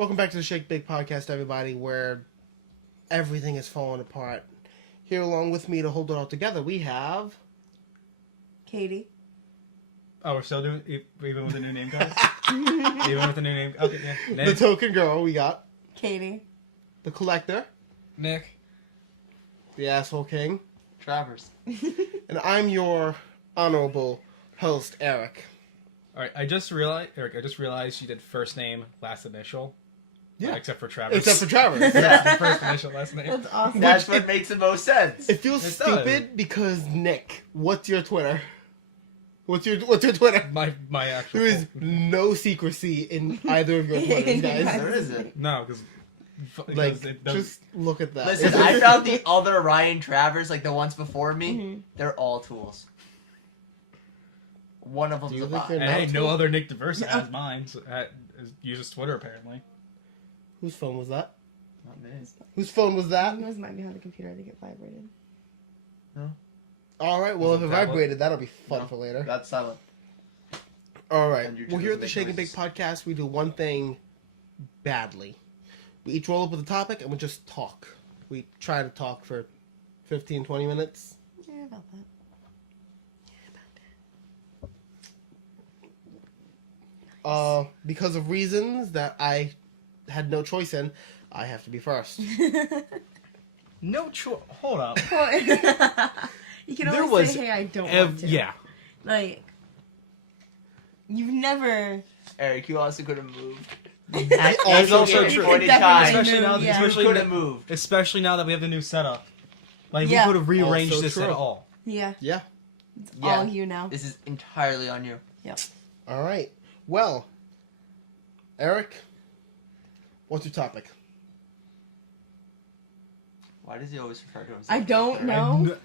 Welcome back to the Shake Big Podcast, everybody, where everything is falling apart. Here along with me to hold it all together, we have... Katie. Oh, we're still doing... Even with the new name, guys? Even with the new name? Okay, yeah. The Nick. Token Girl, we got... Katie. The Collector. Nick. The Asshole King. Travers. And I'm your honorable host, Eric. Alright, I just realized you did first name, last initial. Yeah. Except for Travers. Except for Travis. Yeah, first initial, last name. That's awesome. That's what makes the most sense. It feels It stupid does. because, Nick, what's your Twitter? What's your Twitter? My actual... There is no secrecy in either of your Twitters, guys. There isn't. No, because... Like, it does... just look at that. Listen, I found the other Ryan Travers, like the ones before me. Mhm. They're all tools. One of Do them's you a think bot. they're Hey, not no Twitter? other Nick Diversa has mine. So, uses Twitter, apparently. Whose phone was that? Not me. Whose phone was that? It was mine behind the computer. I think it vibrated. All right. Well, Was if it it tablet? vibrated, that'll be fun No. for later. That's silent. All right. And your Well, Twitter here at the make Shake and Bake noises. podcast, we do one thing badly. We each roll up with a topic and we just talk. We try to talk for 15, 20 minutes. Yeah, about that. Because of reasons that I had no choice in, I have to be first. No choice. Hold up. You can There always was say, "Hey, I don't want to." Yeah. Like, you've never. Eric, you also could have moved. That's also At true. point in Definitely time, Especially move, now, yeah. you especially could have moved. Especially now that we have the new setup. Like, Yeah. we could have rearranged Also this true. at all. Yeah, Yeah. it's Yeah. all you now. This is entirely on you. All right. Well, Eric, what's your topic? Why does he always refer to himself? I as don't Eric? know.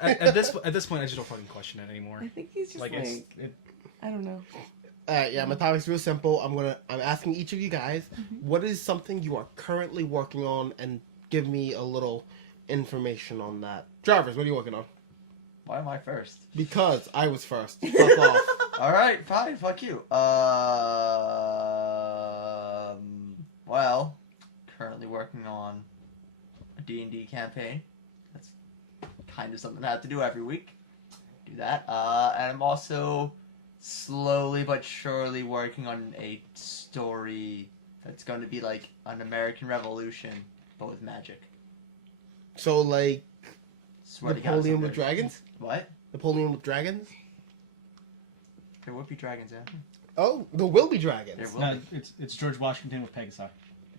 At this point, I just don't fucking question it anymore. I think he's just Like, like, it, I don't know. Yeah, my topic's real simple. I'm asking each of you guys, Mm-hmm. what is something you are currently working on, and give me a little information on that. Jarvis, what are you working on? Why am I first? Because I was first. Fuck off. Alright, fine, fuck you. Well, currently working on a D&D campaign. That's kind of something I have to do every week. Do that. And I'm also slowly but surely working on a story that's going to be like an American Revolution, but with magic. So, like, Swear to God, it's Napoleon not with very- dragons? What? Napoleon with dragons? There would be dragons, yeah. Oh, there will be There dragons. will no, be. it's George Washington with Pegasus.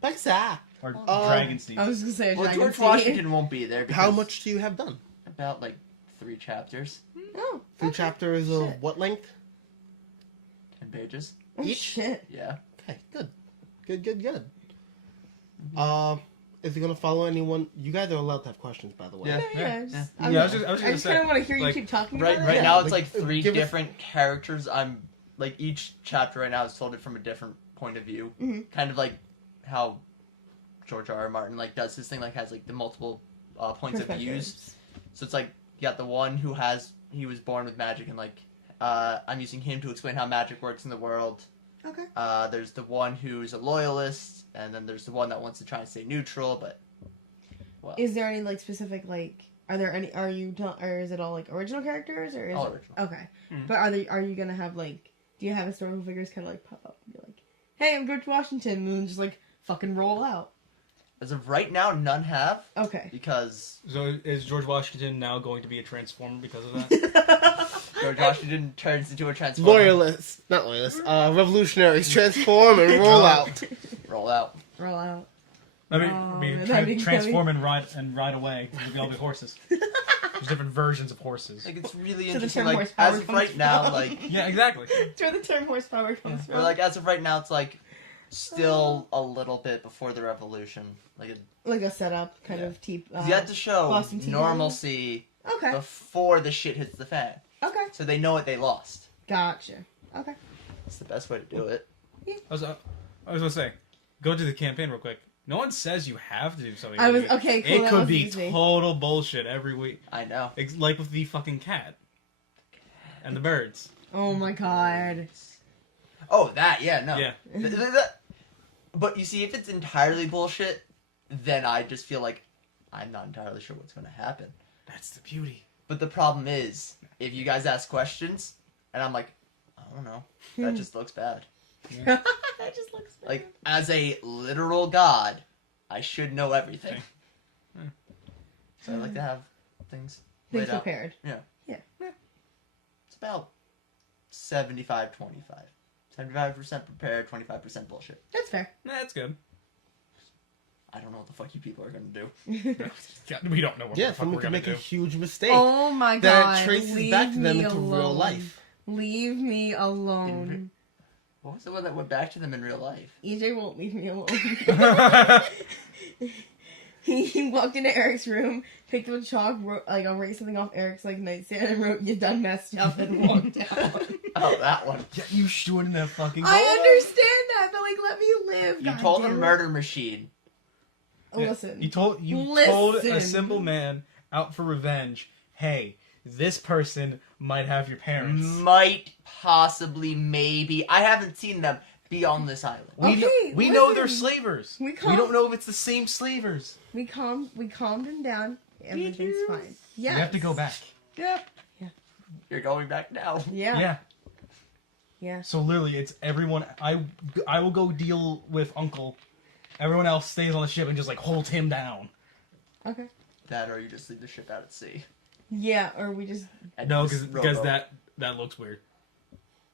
Pegasus. Or Oh. Dragonstein. I was gonna say, a Well, dragon George seed. Washington won't be there. How because much do you have done? About like 3 chapters, Oh, 3 okay. chapters of Shit. what length? 10 pages. Oh, Each? shit. Yeah. Okay, good. Good. Is it gonna follow anyone? You guys are allowed to have questions, by the way. Yeah. Yeah, just, Yeah. I'm- Yeah, I was just gonna say, kind of want to hear like, you keep talking Right. about Right it. now, like, it's like 3 give us- different characters. I'm like each chapter right now is told it from a different point of view. Mhm. Kind of like how George R. R. Martin like does his thing. Like has like the multiple points of views. Perspectives. So it's like you got the one who he was born with magic and like I'm using him to explain how magic works in the world. Okay. There's the one who's a loyalist, and then there's the one that wants to try and stay neutral, but well, Is there any like specific like? Are there any? Are you? Or is it all like original characters or is all it? original. Okay. Mhm. But are you gonna have like? Do you have historical figures kind of like pop up and be like, "Hey, I'm George Washington," and then just like fucking roll out? As of right now, none have Okay. because So is George Washington now going to be a transformer because of that? George Washington turns into a transformer. Loyalists, not loyalists. Revolutionaries transform and roll out. Roll out. Roll out. I mean, Oh, be man, that'd be transform and ride away. We'll all be horses. There's different versions of horses. Like it's really So the interesting. term Like horsepower as of comes right now, from. like Yeah, exactly. That's where the term horsepower comes or from. like as of right now, it's like still a little bit before the revolution. Like it, Like a setup kind Yeah. of teep. 'cause you have to show Boston Tea normalcy Okay. before the shit hits the fan, Okay. so they know what they lost. Gotcha. Okay. It's the best way to do it. I was gonna say, go to the campaign real quick. No one says you have to do something. I every was week. okay. Cool. It that could was be easy. total bullshit every week. I know. Like with the fucking cat. And the birds. Oh my god. Oh, that, yeah, no. Yeah. But you see, if it's entirely bullshit, then I just feel like I'm not entirely sure what's going to happen. That's the beauty. But the problem is, if you guys ask questions, and I'm like, I don't know, that just looks bad. That just looks bad. Like, as a literal god, I should know everything. Yeah. So I like to have things things laid out. prepared. It's about 75-25. 75% prepared, 25% bullshit. That's fair. That's good. I don't know what the fuck you people are gonna do. Yeah, we don't know what Yeah, the fuck someone we're can gonna make do. a huge mistake. Oh my that god. traces Leave back to them me into alone. real life. Leave me alone. What was the one that went back to them in real life? EJ won't leave me alone. He walked into Eric's room, picked up a chalk, wrote, erased something off Eric's nightstand, and wrote, "You done messed up," and walked out. Oh, that one. Yeah, you shouldn't have fucking. I understand that, but let me live. You God told a damn it. murder machine. Listen. You told a simple man out for revenge, hey, this person might have your parents. Might, possibly, maybe. I haven't seen them be on this island. We know they're slavers. We don't know if it's the same slavers. We calmed him down. Everything's fine. Yeah. We have to go back. Yeah. You're going back now. Yeah. Yeah. So literally, it's everyone. I will go deal with Uncle. Everyone else stays on the ship and just holds him down. Okay. That or you just leave the ship out at sea. Yeah, or we just. And No, just because rowboat. that looks weird.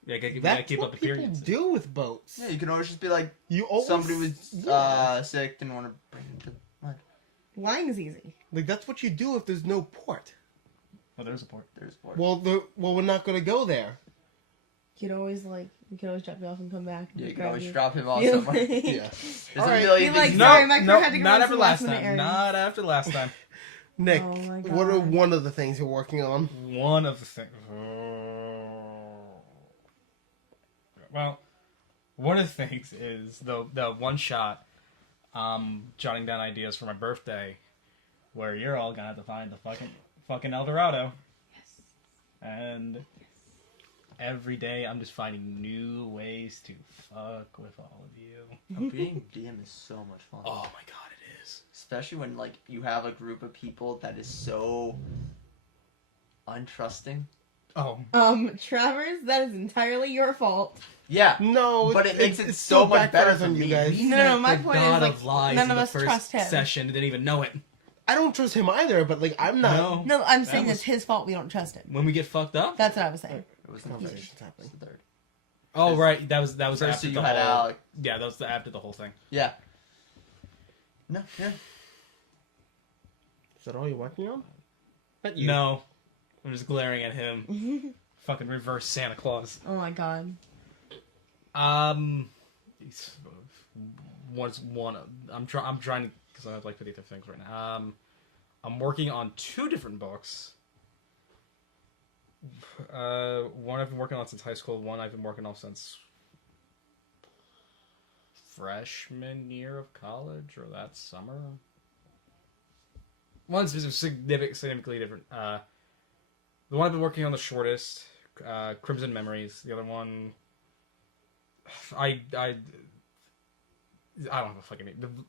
Yeah, gotta That's keep what up the people periods. do with boats. Yeah, you can always just be like, You always somebody was yeah. sick, didn't want to bring him to land. Lying is easy. That's what you do if there's no port. Oh, there's a port. There's port. Well, we're not gonna go there. We could always drop you off and come back. And Yeah, you can grab always you. drop him off You- somewhere. Yeah. There's All a right. million Be like, things. sorry, my crew had to go not run after some last last-minute time. errands. Not after last time. Nick, Oh my what are God. one of the things you're working on? One of the things. Well, one of the things is the one shot. Jotting down ideas for my birthday, where you're all gonna have to find the fucking El Dorado. Yes. And every day I'm just finding new ways to fuck with all of you. Being DM is so much fun. Oh my god, it is. Especially when you have a group of people that is so untrusting. Oh, Travers, that is entirely your fault. Yeah. No, But it makes it it's so still much better backfires for on you me. guys. No, my the point god is, of lies none in of the us first trust him. session didn't even know it. I don't trust him either, but I'm not. No. No, I'm saying was- it's his fault we don't trust him. When we get fucked up. That's what I was saying. It was the Conversation's first. happening. It was the third. Oh right, that was First after you the had whole. Alec. Yeah, that was after the whole thing. Yeah. No, yeah. Is that all you're working on? Not you. No, I'm just glaring at him. Fucking reverse Santa Claus. Oh my god. He's- What's one? I'm trying to, because I have 50 different things right now. I'm working on 2 different books. One I've been working on since high school. One I've been working on since freshman year of college, or that summer. One's significantly different. The one I've been working on the shortest, Crimson Memories. The other one, I don't have a fucking name.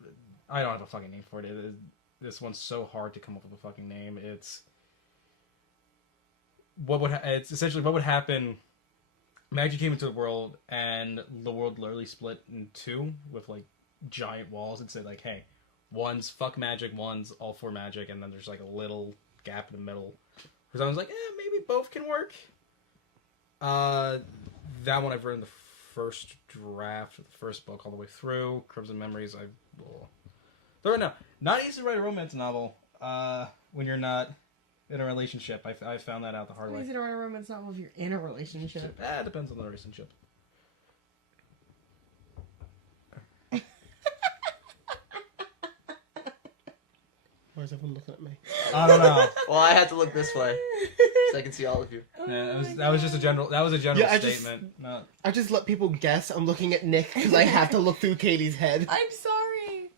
I don't have a fucking name for it. This one's so hard to come up with a fucking name. It's essentially what would happen. Magic came into the world, and the world literally split in 2 with giant walls and said hey, one's fuck magic, one's all for magic, and then there's a little gap in the middle. Because I was maybe both can work. That one I've written the first draft of the first book all the way through. Crimson Memories, Though right now, not easy to write a romance novel when you're not in a relationship. I found that out the hard It's way. easy to write a romance novel if you're in a relationship. It depends on the relationship. Why is everyone looking at me? I don't know. Well, I had to look this way so I can see all of you. Yeah, that was just a general. That was a general Yeah, I just- statement. No. I just let people guess I'm looking at Nick because I have to look through Katie's head. I'm sorry.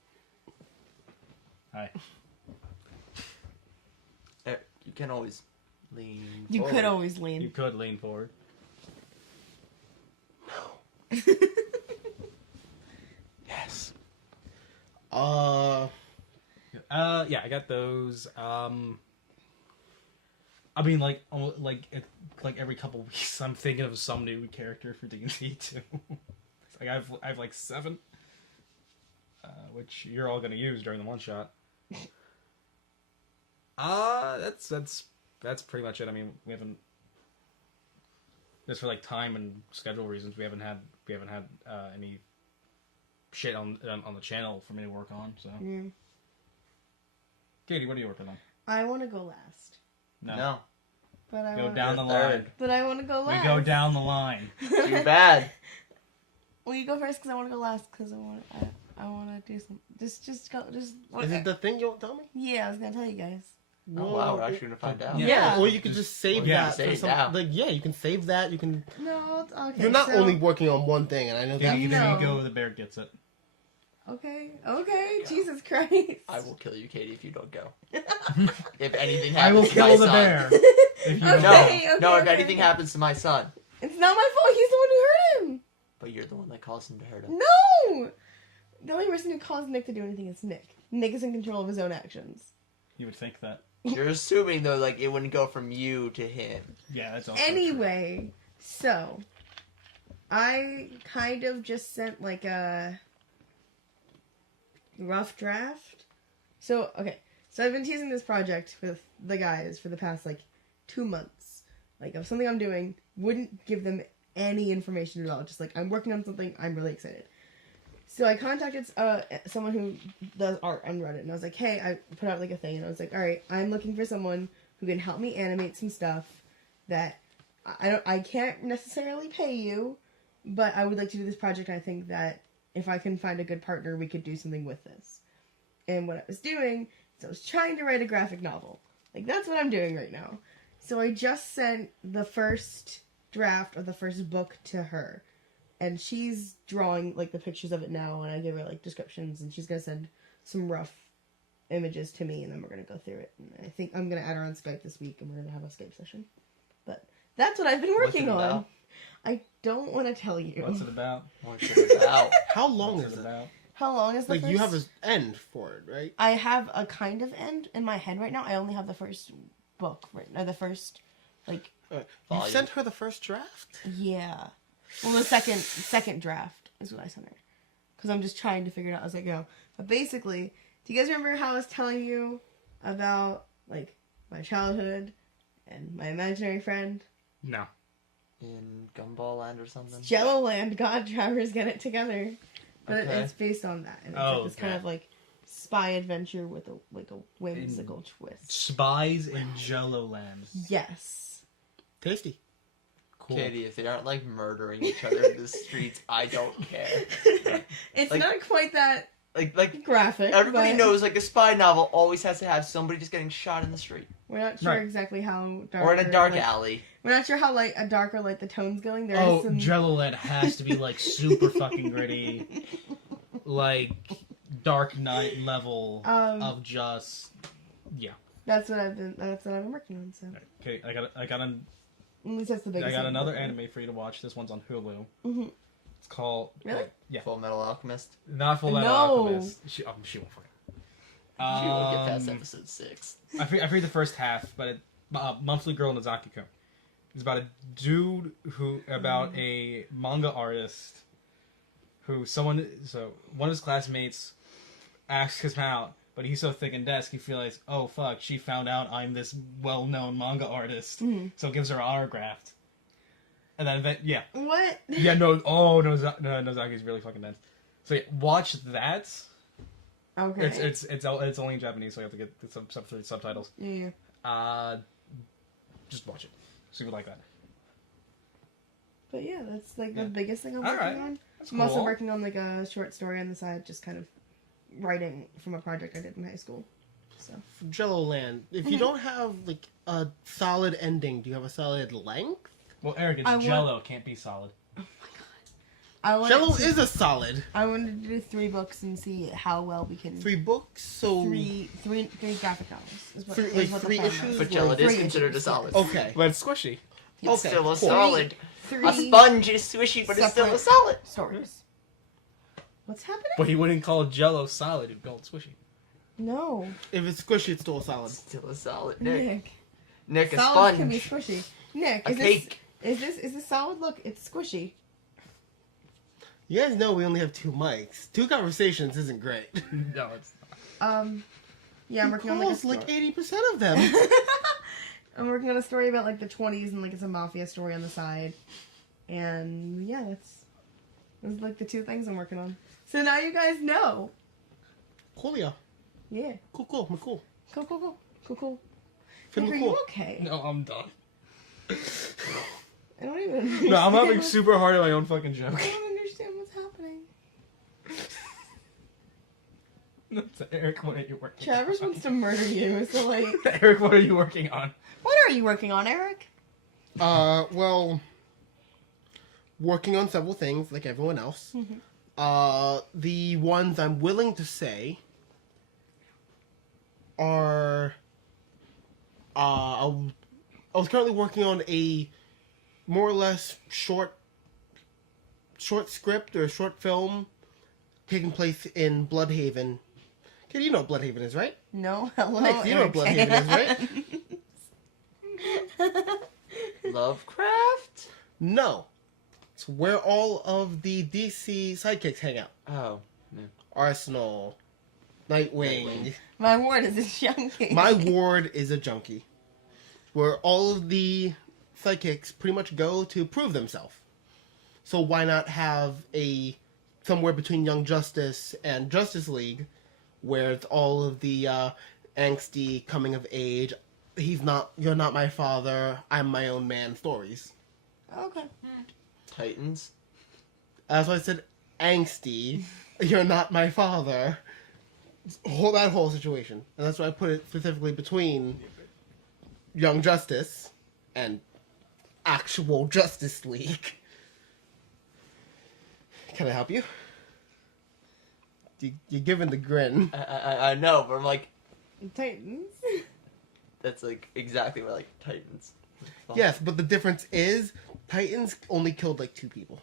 Hi. You can always lean. You forward. could always You lean. could lean forward. Yes. I got those. I mean, like every couple weeks, I'm thinking of some new character for D&D too. It's like I have like 7, which you're all gonna use during the one shot. That's pretty much it. I mean, we haven't, just for like time and schedule reasons, we haven't had any shit on the channel for me to work on. So, Yeah. Katie, what are you working on? I want to go last. No. But I Go want down the You're line. third. But I want to go We last. go down the line. Too bad. Well, you go first because I want to go last because I want to do some. Just go. Just. Is it the thing you won't tell me? Yeah, I was gonna tell you guys. Oh wow, we're actually gonna find out. Yeah. Yeah. Or you could just save Yeah, that. save for it some, now. like, yeah, you can save that. You can. No, okay. You're not so, only working on one thing, and I know that. Katie, there you No. go. The bear gets it. Okay. Jesus Christ. I will kill you, Katie, if you don't go. If anything happens I will to kill my the son. bear. If you don't. No, Okay, no, if okay. anything happens to my son. It's not my fault. He's the one who hurt him. But you're the one that caused him to hurt him. No. The only person who caused Nick to do anything is Nick. Nick is in control of his own actions. You would think that. You're assuming though, like it wouldn't go from you to him. Yeah, that's also Anyway, so I kind of just sent like a rough draft. So, okay. So I've been teasing this project with the guys for the past like 2 months. Like of something I'm doing, wouldn't give them any information at all. Just like I'm working on something, I'm really excited. So I contacted someone who does art on Reddit, and I was like, hey, I put out like a thing, and I was like, all right, I'm looking for someone who can help me animate some stuff that I can't necessarily pay you, but I would like to do this project. I think that if I can find a good partner, we could do something with this. And what I was doing is I was trying to write a graphic novel. Like, that's what I'm doing right now. So I just sent the first draft of the first book to her. And she's drawing, like, the pictures of it now, and I give her, like, descriptions, and she's gonna send some rough images to me, and then we're gonna go through it. And I think I'm gonna add her on Skype this week, and we're gonna have a Skype session. But that's what I've been working What's it on. about? I don't want to tell you. What's it about? What's it about? How long What's is it it? about? How long is the Like first? you have an end for it, right? I have a kind of end in my head right now. I only have the first book, right? Or the first, like, You Volume. sent her the first draft. yeah. Well, the second draft is what I sent her. Because I'm just trying to figure it out as I go. But basically, do you guys remember how I was telling you about, like, my childhood and my imaginary friend? No. In Gumball Land or something? Jello Land, God, Travers, get it together. But Okay. it's based on that. And it's Oh, like this kind okay. of, like, spy adventure with a whimsical twist. Spies in Jello Land. Yes. Tasty. Cool. Katie, if they aren't like murdering each other in the streets, I don't care. It's Like- not quite that Like graphic. everybody but knows, like a spy novel always has to have somebody just getting shot in the street We're not sure Right. exactly how dark. or in a dark like, alley. We're not sure how like a dark or light the tone's going. There is Oh, some. Jello Land has to be like super fucking gritty, like Dark Knight level of just That's what I've been working on. So Okay, I got at least that's the biggest. I got thing I'm another working on. anime for you to watch. This one's on Hulu. Mhm. It's called Really? yeah, Full Metal Alchemist. not Full Metal No. Alchemist. She won't fucking. She won't get past Um, episode 6. I read the first half, but it, Monthly Girl Nozaki-kun. It's about a dude about a manga artist one of his classmates asks him out, but he's so thick and desk he feels, oh fuck, she found out I'm this well-known manga artist, so gives her an autograph. And then, What? Nozaki's really fucking dense. So yeah, watch that. Okay. It's only in Japanese, so you have to get some subtitles. Yeah. Just watch it. So you would like that. But yeah, that's like Yeah. the biggest thing I'm All working right. on. That's I'm also cool. working on like a short story on the side, just kind of writing from a project I did in high school. So Jello Land. If you don't have like a solid ending, do you have a solid length? Well, Eric, it's I want- Jello. It can't be solid. I wanted Jello to, is a solid. I wanted to do 3 books and see how well we can. 3 books, so Three graphic novels. Is what, Three- is like what the 3 plan issues? was. But Jello is Three considered a issues, solid. okay. But it's squishy. It's Okay, still a cool. solid. Three A sponge is swishy, but it's still a separate solid. stories. What's happening? But he wouldn't call Jello solid. He'd call it squishy. No. If it's squishy, it's still a solid. Still a solid. Nick. Nick. Nick, a Solids can be sponge. squishy. Nick, A is cake. this solid? Look, it's squishy. You guys know we only have 2 mics. 2 conversations isn't great. No, it's Yeah, I'm working on like a Calls story. like 80% of them. I'm working on a story about like the 20s and like it's a mafia story on the side. And yeah, those are like the 2 things I'm working on. So now you guys know. Cool, yeah. Yeah. Cool. Cool. Nick, Feeling are cool. you okay? no. I'm done. I don't even. No, I'm having understand super hard at my own fucking what- joke. I don't understand what's happening. That's Eric, what are you working Travis on? wants to murder you. So like, Eric, what are you working on? what are you working on, Eric? Well, working on several things like everyone else. The ones I'm willing to say are, I was currently working on a more or less short script or a short film taking place in Bloodhaven. Okay, you know what Bloodhaven is, right? No, hello. Nick, you know what Bloodhaven is, right? Lovecraft? No. It's where all of the DC sidekicks hang out. Oh. Arsenal, Nightwing. My word is a junkie. My ward is a junkie. Where all of the sidekicks pretty much go to prove themselves. So why not have a somewhere between Young Justice and Justice League, where it's all of the angsty coming of age, you're not my father, I'm my own man stories. Okay. Titans? That's why I said angsty, you're not my father. That whole situation. And that's why I put it specifically between Young Justice and actual Justice League. Can I help you? You're giving the grin. I know, but I'm like, Titans. that's like exactly what like Titans. Yes, but the difference is Titans only killed like 2 people.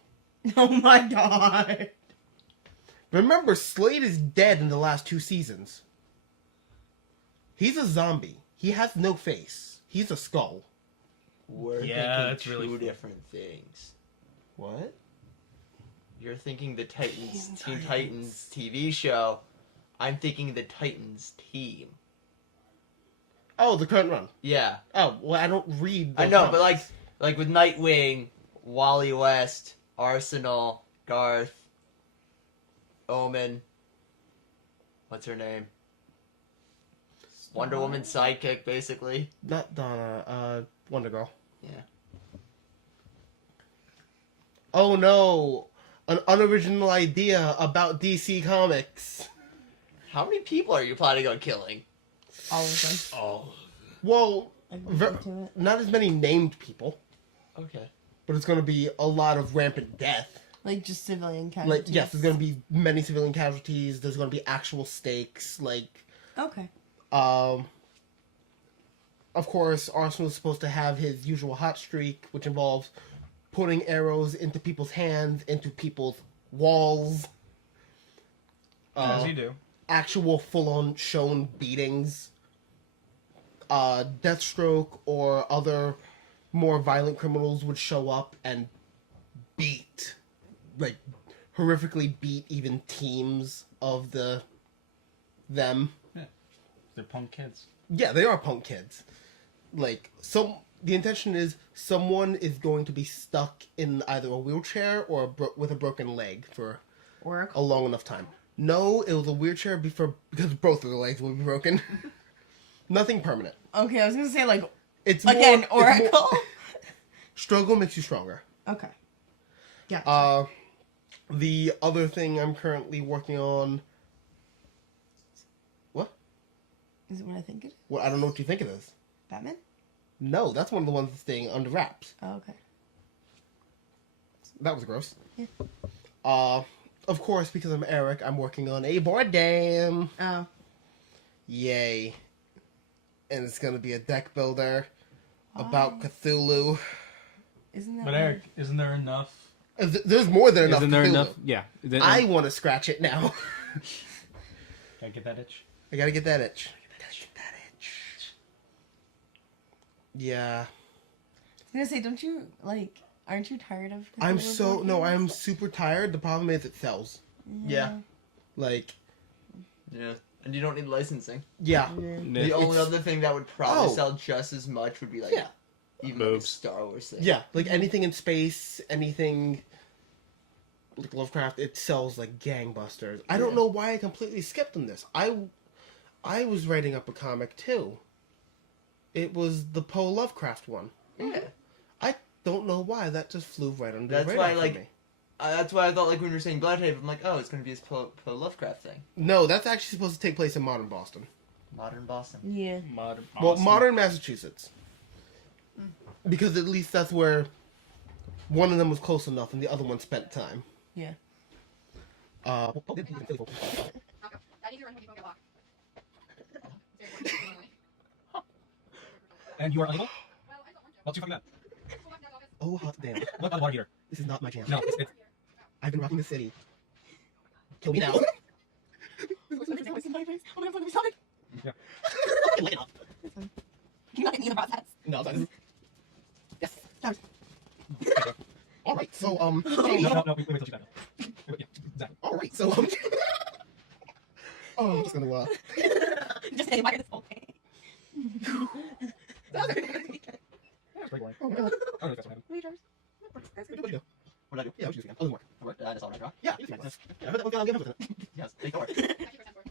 Oh my god. Remember, Slade is dead in the last 2 seasons. He's a zombie. He has no face. He's a skull. We're Yeah, thinking that's really two funny. different things. What? You're thinking the Titans, Teen Titans TV show. I'm thinking the Titans team. Oh, the current run. Yeah, Oh, well, I don't read. I those know, but comics. like with Nightwing, Wally West, Arsenal, Garth, Omen. What's her name? Wonder Woman sidekick, basically. Not Donna, Wonder Girl. Yeah. Oh no! An unoriginal idea about DC Comics. How many people are you planning on killing? All of them. Oh. Well, I can get to it. not as many named people, Okay. but it's going to be a lot of rampant death. Like just civilian Like, casualties. yes, there's going to be many civilian casualties. There's going to be actual stakes. Like, Okay. of course, Arsenal is supposed to have his usual hot streak, which involves putting arrows into people's hands, into people's walls. As you do. Actual full-on shown beatings. Deathstroke or other more violent criminals would show up and beat, like, horrifically beat even teams of them. They're punk kids. Yeah, they are punk kids. Like, the intention is someone is going to be stuck in either a wheelchair or with a broken leg for Oracle. a long enough time. No, it was a wheelchair because both of the legs will be broken. Nothing permanent. Okay, I was gonna say like It's again more, it's Oracle. more- struggle makes you stronger. Okay. Yeah. The other thing I'm currently working on. What? Is it what I think it is? Well, I don't know what you think it is. Batman? No, that's one of the ones that's staying under wraps. Oh, okay. That was gross. Yeah. Of course, because I'm Eric, I'm working on a board game. Oh. Yay. And it's gonna be a deck builder about Cthulhu. Isn't that But Eric, isn't there enough? There's more than enough Isn't there Cthulhu. enough? Yeah. I want to scratch it now. Can I get that itch? I gotta get that itch. Yeah. I was gonna say, don't you like? Aren't you tired of? I'm Cthulhu so board no, games? I'm super tired. The problem is it sells. Yeah. Like, Yeah. And you don't need licensing. yeah. Yeah. The only It's- other thing that would probably Oh. sell just as much would be like Yeah. even like a Boobs. Star Wars thing. Yeah, like anything in space, anything like Lovecraft, it sells like gangbusters. I don't Yeah. know why I completely skipped on this. I was writing up a comic too. It was the Poe Lovecraft one. Yeah. I don't know why that just flew right under That's the radar why, for like- me. That's why I thought like when you were saying Bloodhaven, I'm like, oh, it's gonna be this Poe Lovecraft thing. No, that's actually supposed to take place in modern Boston. Modern Boston. Yeah. Modern. Well, Boston. modern Massachusetts. Because at least that's where one of them was close enough and the other one spent time. Yeah. And you are unable. What's your fucking that? Oh, hot damn. Look on the water heater. This is not my jam. No, it's I've been rocking the city. Kill me now. Yeah. Fucking light it up. No, it's not. Yes. All right. So no, wait till she's done. Yeah, exactly. All right. So oh, I'm just gonna Just say, why this whole thing? Yeah, it's pretty boring. Oh my god. I don't know if that's what happened. What did you do? What did I do? Yeah, what did you do again? Other work. What? That's all right, right? Yeah, you did this. Yeah, I heard that one got with it. Yes. Take Thor.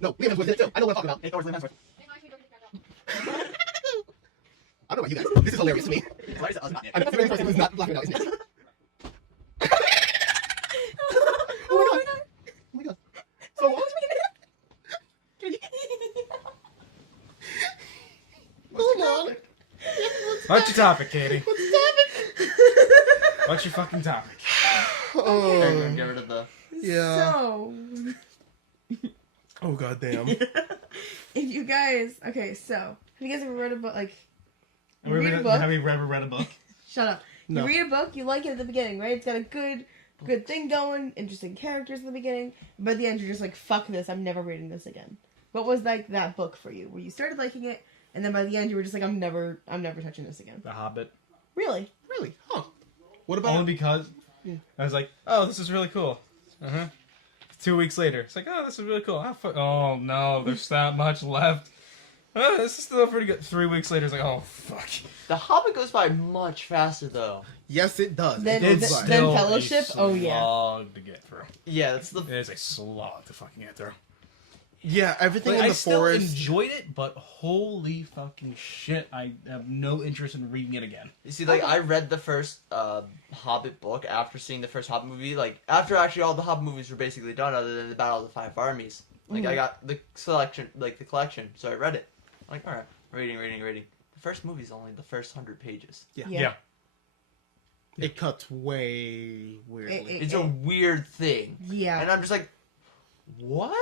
No, we have with it too. I know what I'm talking about. Take Thor's Liam Hemsworth. I don't know about you guys. This is hilarious to me. Why is it us not Nick? I'm the only person who's not laughing at it. Oh my god. So hold on. What's your topic, Katie? What's the topic? What's your fucking topic? Everyone get rid of the. Yeah. So, Oh god damn. if you guys, okay, so have you guys ever read a book? Like, you read a Have book. you ever read a book? Shut up. No. You read a book, you like it at the beginning, right? It's got a good thing going, interesting characters in the beginning, but at the end you're just like, fuck this, I'm never reading this again. What was like that book for you? Where you started liking it, and then by the end you were just like, I'm never touching this again. The Hobbit. Really? Really? Huh. What about Only because I was like, oh, this is really cool. 2 weeks later, it's like, oh, this is really cool. Oh no, there's that much left. This is still pretty good. 3 weeks later, it's like, oh fuck. The Hobbit goes by much faster though. Yes, it does. Then- it It's goes by. then still Fellowship? a Oh, yeah. slog to get through. Yeah, that's the. It is a slog to fucking get through. Yeah, everything Like, in I the still forest. enjoyed it, but holy fucking shit, I have no interest in reading it again. You see, like I read the first Hobbit book after seeing the first Hobbit movie. Like after actually all the Hobbit movies were basically done, other than the Battle of the Five Armies. Like I got the selection, like the collection, so I read it. I'm like, all right, reading. The first movie's only the first 100 pages. Yeah. It cuts way weirdly. It- It's a weird thing, Yeah. and I'm just like, what?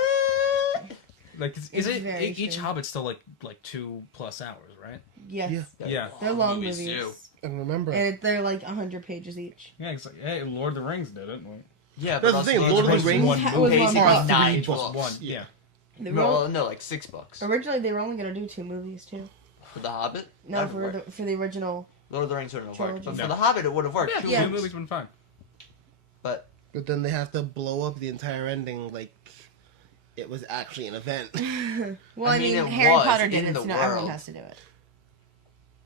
Like, It's is it very each strange. Hobbit's still like 2+ hours, right? Yes. Yeah. Yeah. They're long movies, movies. too. And remember, And they're like 100 pages each. Yeah, it's like, hey, Lord of the Rings did it. Like, Yeah, That's but the thing, also Lord of the was Rings one was movie. one basically book. 9 Plus books. One, yeah. They were No, no, like 6 books originally they were only gonna do 2 movies too. for the Hobbit. No, That for would the work. for the original. Lord of the Rings wouldn't have worked, but trilogy. for No. the Hobbit it would have worked. Yeah, Two Yeah. two movies. movies been fine. But but then they have to blow up the entire ending like it was actually an event. Well, I I mean, mean, it Harry was Potter in did it, the so now everyone world. has to do it.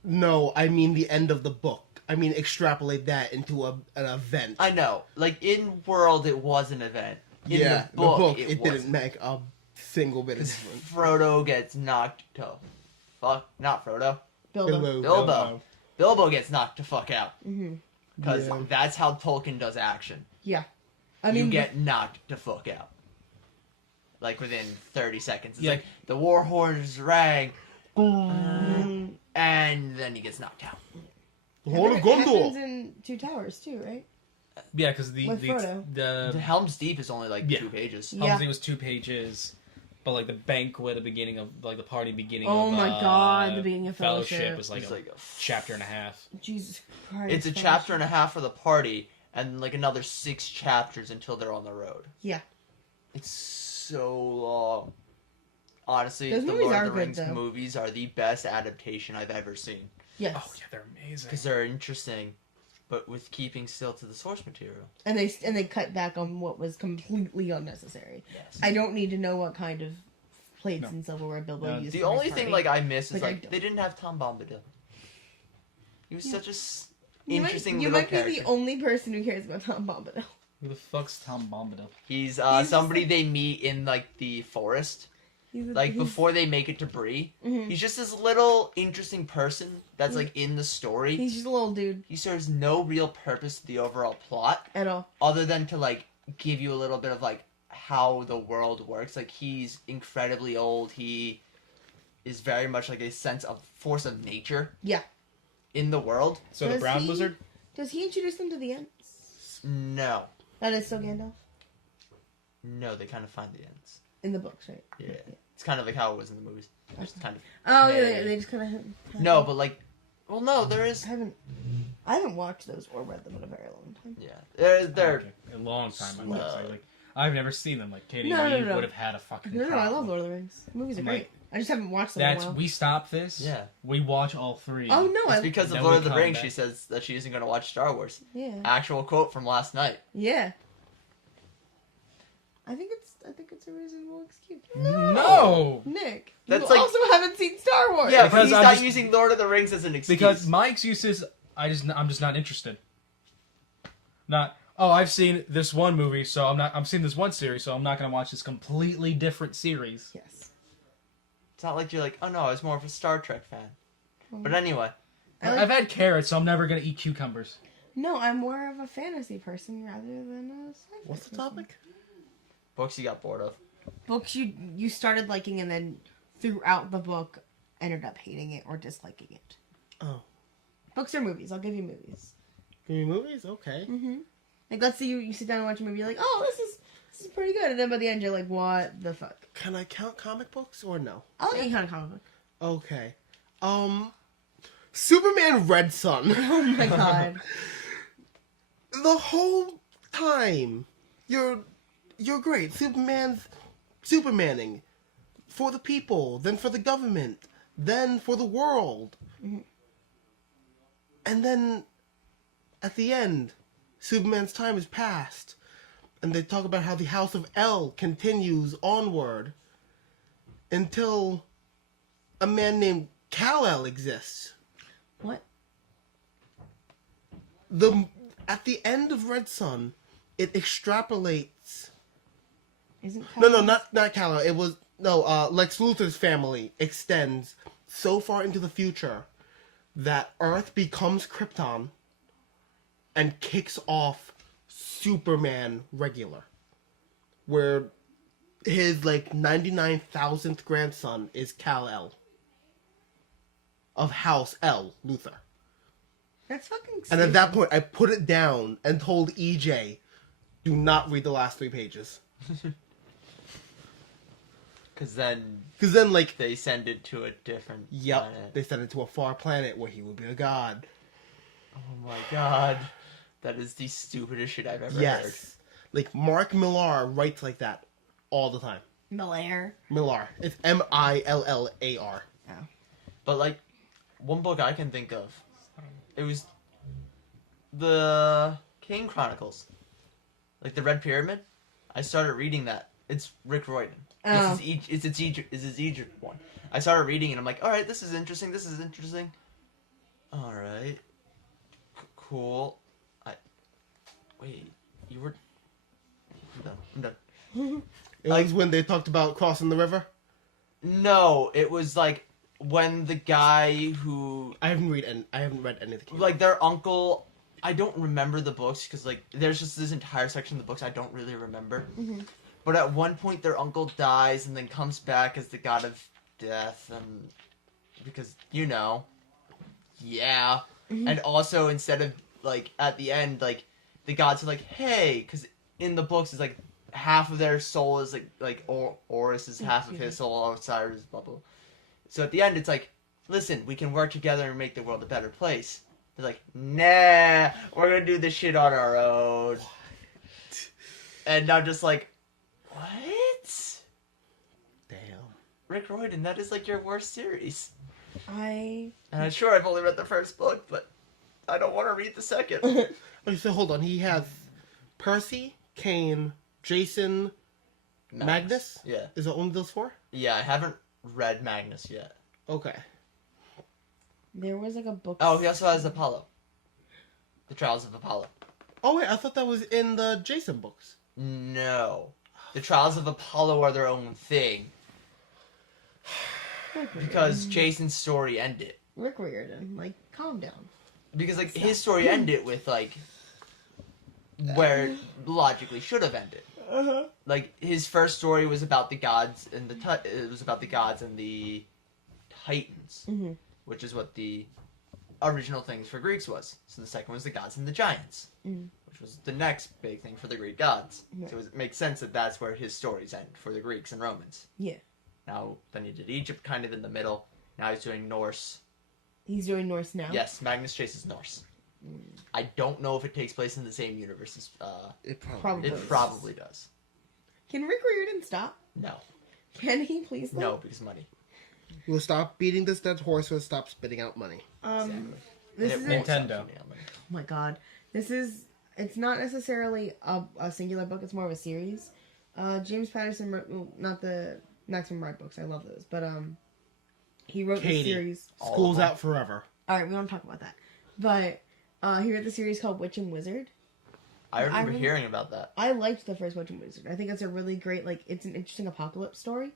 No, I mean the end of the book. I mean extrapolate that into an event. I know, like in world it was an event. In yeah, the book, it wasn't. didn't make a single bit of difference. Frodo gets knocked to fuck. Not Frodo. Bilbo. Bilbo. Bilbo gets knocked the fuck out Mm-hmm. because Yeah. that's how Tolkien does action. Yeah. I mean, You get knocked the fuck out. Like within 30 seconds. It's Yeah. like the war horns rang, mm, and then he gets knocked out. The Horn of it happens Gondor. in Two Towers too, right? Yeah, because the With Frodo. The the Helm's Deep is only like Yeah. 2 pages. Yeah. Helm's Deep was 2 pages, but like the banquet, the beginning of like the party beginning. Oh of, my God, the beginning of Fellowship. was like It's a like a chapter and a half. Jesus Christ. It's a chapter and a half for the party, and like another 6 chapters until they're on the road. Yeah. It's so long. honestly, Those the movies Lord are of the good, Rings though. movies are the best adaptation I've ever seen. Yes. Oh yeah, they're amazing. Because they're interesting, but with keeping still to the source material. And they cut back on what was completely unnecessary. Yes. I don't need to know what kind of plates No. and silverware Bilbo No, used. The for his only thing party. I miss is Like, I like don't- they didn't have Tom Bombadil. He was Yeah. such a you interesting might, you little might character. be the only person who cares about Tom Bombadil. Who the fuck's Tom Bombadil? He's just somebody like- they meet in like the forest, He's a- like he's- before they make it to Bree. Mhm. He's just this little interesting person that's like in the story. He's just a little dude He serves no real purpose to the overall plot, at all. other than to like give you a little bit of like how the world works. Like he's incredibly old. He is very much like a sense of force of nature. Yeah. In the world. So the Does brown he- lizard? Does he introduce them to the Ents? No, That is still Gandalf no, they kind of find the ends. in the books, right? Yeah, it's kind of like how it was in the movies. Just kind of. Oh yeah, Hey. they just kind of. No, but like, well, no, there is. I haven't watched those or read them in a very long time. Yeah, they're Okay. A long time. I'm Slow. gonna say. Like I've never seen them. Like Katie, No, you no. would have had a fucking. No, I problem. love Lord of the Rings. The movies are I'm great. like, I just haven't watched them in a That's while. we stop this. Yeah. We watch all three. Oh no, It's because of Then Lord we of the come Rings. back. She says that she isn't going to watch Star Wars. yeah, Actual quote from last night. yeah. I think it's a reasonable excuse. No! Nick, That's you like- also haven't seen Star Wars. Yeah, but Because he's I'm not just- using Lord of the Rings as an excuse. Because my excuse is I'm just not interested. Not I've seen this one movie, so I'm seeing this one series, so I'm not gonna watch this completely different series. Yes. it's not like you're like, oh no, I was more of a Star Trek fan. Mm. But anyway, I like- I've had carrots, so I'm never gonna eat cucumbers. No, I'm more of a fantasy person rather than a sci-fi. What's the person. topic? books you got bored of. Books you started liking and then throughout the book ended up hating it or disliking it. Oh, Books or movies? I'll give you movies. give me movies. Okay. Mm-hmm. Like let's say you sit down and watch a movie, you're like, oh, this is pretty good, and then by the end you're like, what the fuck? Can I count comic books or no? I'll let you count a comic book. Okay. Superman Red Sun. Oh my god. The whole time, you're great. Supermaning for the people, then for the government, then for the world, and then at the end, Superman's time is past, and they talk about how the House of El continues onward until a man named Kal-El exists. What? At the end of Red Sun, it extrapolates. Isn't No, not Kal-El. It was Lex Luthor's family extends so far into the future that Earth becomes Krypton and kicks off Superman regular, where his 99,000th grandson is Kal-El of House El Luthor. That's fucking stupid. And at that point, I put it down and told EJ, do not read the last 3 pages. Because then Because then, they send it to a different yep, planet. they sent it to a far planet where he would be a god. Oh my god. That is the stupidest shit I've ever heard. Yes. Mark Millar writes like that all the time. Miller. Millar. It's Millar. But one book I can think of, it was the Kane Chronicles, the Red Pyramid. I started reading that. It's Rick Riordan. Oh. It's his Egypt one. I started reading and I'm like, all right, this is interesting. This is interesting. All right, cool. Wait, you were. I'm done. It was when they talked about crossing the river. No, it was when the guy who I haven't read any of the Kane. their uncle. I don't remember the books because there's just this entire section of the books I don't really remember. Mhm. But at one point their uncle dies and then comes back as the god of death and because yeah. And also instead of at the end the gods are hey, because in the books it's half of their soul is Horus is half of his soul, Osiris is blah blah. So at the end it's listen, we can work together and make the world a better place. They're nah, we're gonna do this shit on our own. And I'm just what? Damn. Rick Riordan, that is like your worst series. I And I'm sure I've only read the first book, but I don't want to read the second. Okay, so hold on. He has Percy, Kane, Jason, Magnus? Yeah. Is it only those 4? Yeah, I haven't read Magnus yet. Okay. there was like a book. Oh, he also has Apollo. The Trials of Apollo. Oh wait, I thought that was in the Jason books. No. The Trials of Apollo are their own thing. Because Jason's story ended. Rick Riordan, like, calm down. Because, like, his story ended with, like, where it logically should have ended. Uh-huh. Like, his first story was about the gods and it was about the gods and the Titans, Mhm. which is what the original things for Greeks was. So the second was the gods and the giants, which was the next big thing for the Greek gods. Right. So it makes sense that that's where his stories end for the Greeks and Romans. Yeah. Now, then he did Egypt kind of in the middle. Now he's doing Norse. He's doing Norse now. Yes, Magnus Chase is Norse. I don't know if it takes place in the same universe as, It Probably. it probably does. Can Rick Riordan stop? No. Can he please? No, because money. We'll stop beating this dead horse. We'll stop spitting out money. Exactly. This And is it won't stop Nintendo. spending on money. Oh my god. It's not necessarily a singular book, it's more of a series. James Patterson wrote, well, not the Maximum Ride books, I love those, but he wrote the Katie. series. All School's of them. out forever. Alright, we don't talk about that. But he wrote the series called Witch and Wizard. I remember really- hearing about that. I liked the first Witch and Wizard. I think it's a really great, like, it's an interesting apocalypse story.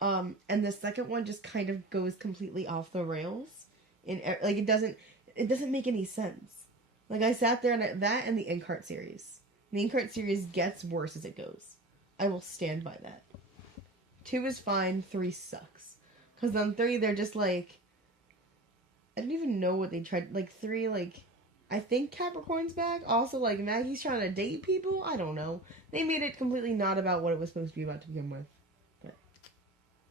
And the second one just kind of goes completely off the rails. Like, it doesn't make any sense. Like, I sat there and that and the Inkheart series. The Inkheart series gets worse as it goes. I will stand by that. 2 is fine, 3 sucks. Because on 3, they're just like, I don't even know what they tried, like, 3, like, I think Capricorn's back. Also, like, Maggie's trying to date people. I don't know. They made it completely not about what it was supposed to be about to begin with. But